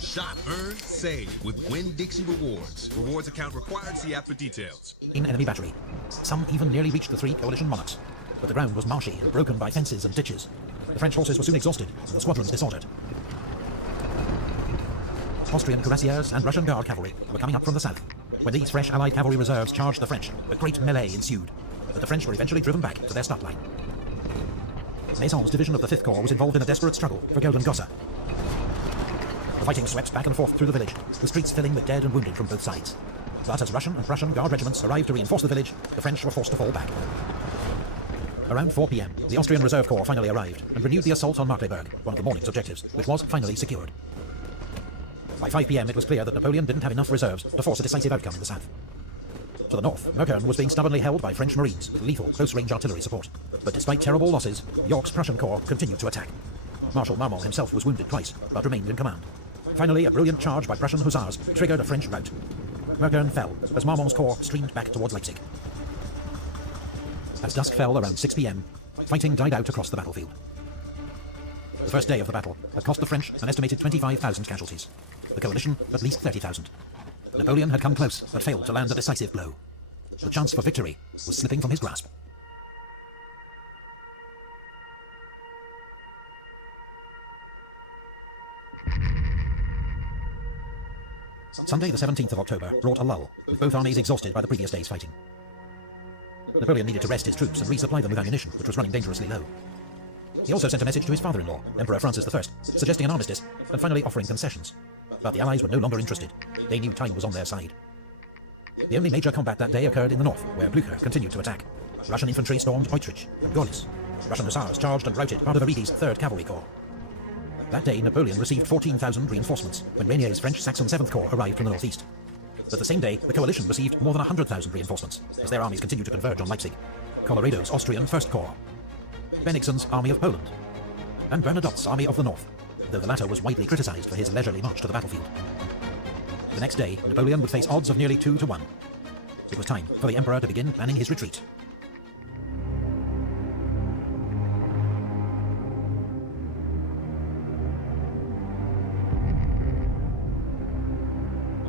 Shop, earn, save with Winn-Dixie Rewards. Rewards account required, see app for details. ...in enemy battery. Some even nearly reached the 3 coalition monarchs, but the ground was marshy and broken by fences and ditches. the French forces were soon exhausted and the squadrons disordered. Austrian cuirassiers and Russian Guard cavalry were coming up from the south. When these fresh Allied cavalry reserves charged the French, a great melee ensued, but the French were eventually driven back to their start line. Maison's division of the 5th Corps was involved in a desperate struggle for Golden-Gossa. The fighting swept back and forth through the village, the streets filling with dead and wounded from both sides. But as Russian and Prussian Guard regiments arrived to reinforce the village, the French were forced to fall back. Around 4 p.m, the Austrian Reserve Corps finally arrived and renewed the assault on Markkleeberg, one of the morning's objectives, which was finally secured. By 5 p.m, it was clear that Napoleon didn't have enough reserves to force a decisive outcome in the south. To the north, Meukern was being stubbornly held by French Marines with lethal close-range artillery support. But despite terrible losses, York's Prussian Corps continued to attack. Marshal Marmont himself was wounded twice, but remained in command. Finally, a brilliant charge by Prussian hussars triggered a French rout. Meukern fell as Marmont's corps streamed back towards Leipzig. As dusk fell around 6 p.m, fighting died out across the battlefield. The first day of the battle had cost the French an estimated 25,000 casualties. The coalition at least 30,000. Napoleon had come close, but failed to land a decisive blow. The chance for victory was slipping from his grasp. Sunday the 17th of October brought a lull, with both armies exhausted by the previous day's fighting. Napoleon needed to rest his troops and resupply them with ammunition, which was running dangerously low. He also sent a message to his father-in-law, Emperor Francis I, suggesting an armistice and finally offering concessions. But the Allies were no longer interested. They knew time was on their side. The only major combat that day occurred in the north, where Blücher continued to attack. Russian infantry stormed Eutrich and Gorlice. Russian hussars charged and routed part of Arrighi's 3rd Cavalry Corps. That day, Napoleon received 14,000 reinforcements when Reynier's French Saxon 7th Corps arrived from the northeast. But the same day, the coalition received more than 100,000 reinforcements, as their armies continued to converge on Leipzig. Colloredo's Austrian 1st Corps, Bennigsen's Army of Poland, and Bernadotte's Army of the North, though the latter was widely criticized for his leisurely march to the battlefield. The next day, Napoleon would face odds of nearly 2 to 1. It was time for the Emperor to begin planning his retreat.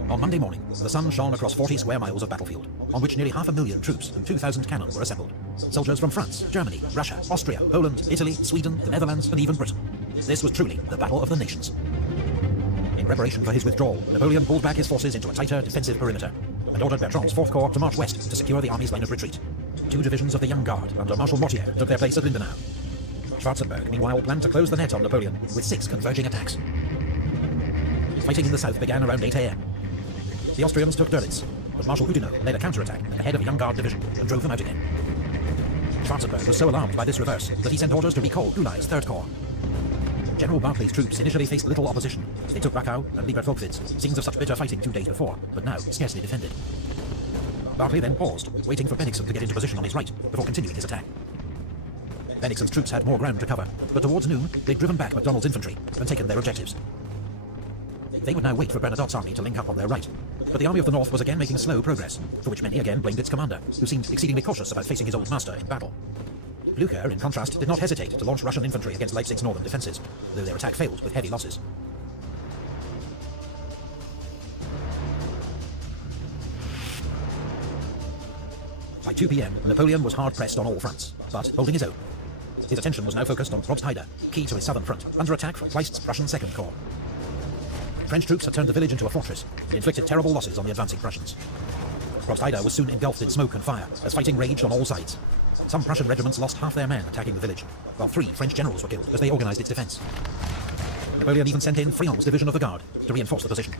On Monday morning, the sun shone across 40 square miles of battlefield, on which nearly 500,000 troops and 2,000 cannon were assembled. Soldiers from France, Germany, Russia, Austria, Poland, Italy, Sweden, the Netherlands, and even Britain. This was truly the Battle of the Nations. In preparation for his withdrawal, Napoleon pulled back his forces into a tighter defensive perimeter, and ordered Bertrand's 4th Corps to march west to secure the army's line of retreat. 2 divisions of the Young Guard under Marshal Mortier took their place at Lindenau. Schwarzenberg, meanwhile, planned to close the net on Napoleon with 6 converging attacks. Fighting in the south began around 8 a.m. The Austrians took Dölitz, but Marshal Oudinot led a counterattack at the head of the Young Guard division and drove them out again. Schwarzenberg was so alarmed by this reverse that he sent orders to recall Gyulai's 3rd Corps. General Barclay's troops initially faced little opposition. They took Wachau and Liebertwolkwitz, scenes of such bitter fighting 2 days before, but now scarcely defended. Barclay then paused, waiting for Bennigsen to get into position on his right before continuing his attack. Bennigsen's troops had more ground to cover, but towards noon, they'd driven back MacDonald's infantry and taken their objectives. They would now wait for Bernadotte's army to link up on their right, but the Army of the North was again making slow progress, for which many again blamed its commander, who seemed exceedingly cautious about facing his old master in battle. Blücher, in contrast, did not hesitate to launch Russian infantry against Leipzig's northern defences, though their attack failed with heavy losses. By 2 p.m, Napoleon was hard-pressed on all fronts, but holding his own. His attention was now focused on Probstheide, key to his southern front, under attack from Kleist's Prussian 2nd Corps. French troops had turned the village into a fortress and inflicted terrible losses on the advancing Prussians. Probstheide was soon engulfed in smoke and fire as fighting raged on all sides. Some Prussian regiments lost half their men attacking the village, while 3 French generals were killed as they organized its defense. Napoleon even sent in Friant's division of the Guard to reinforce the position.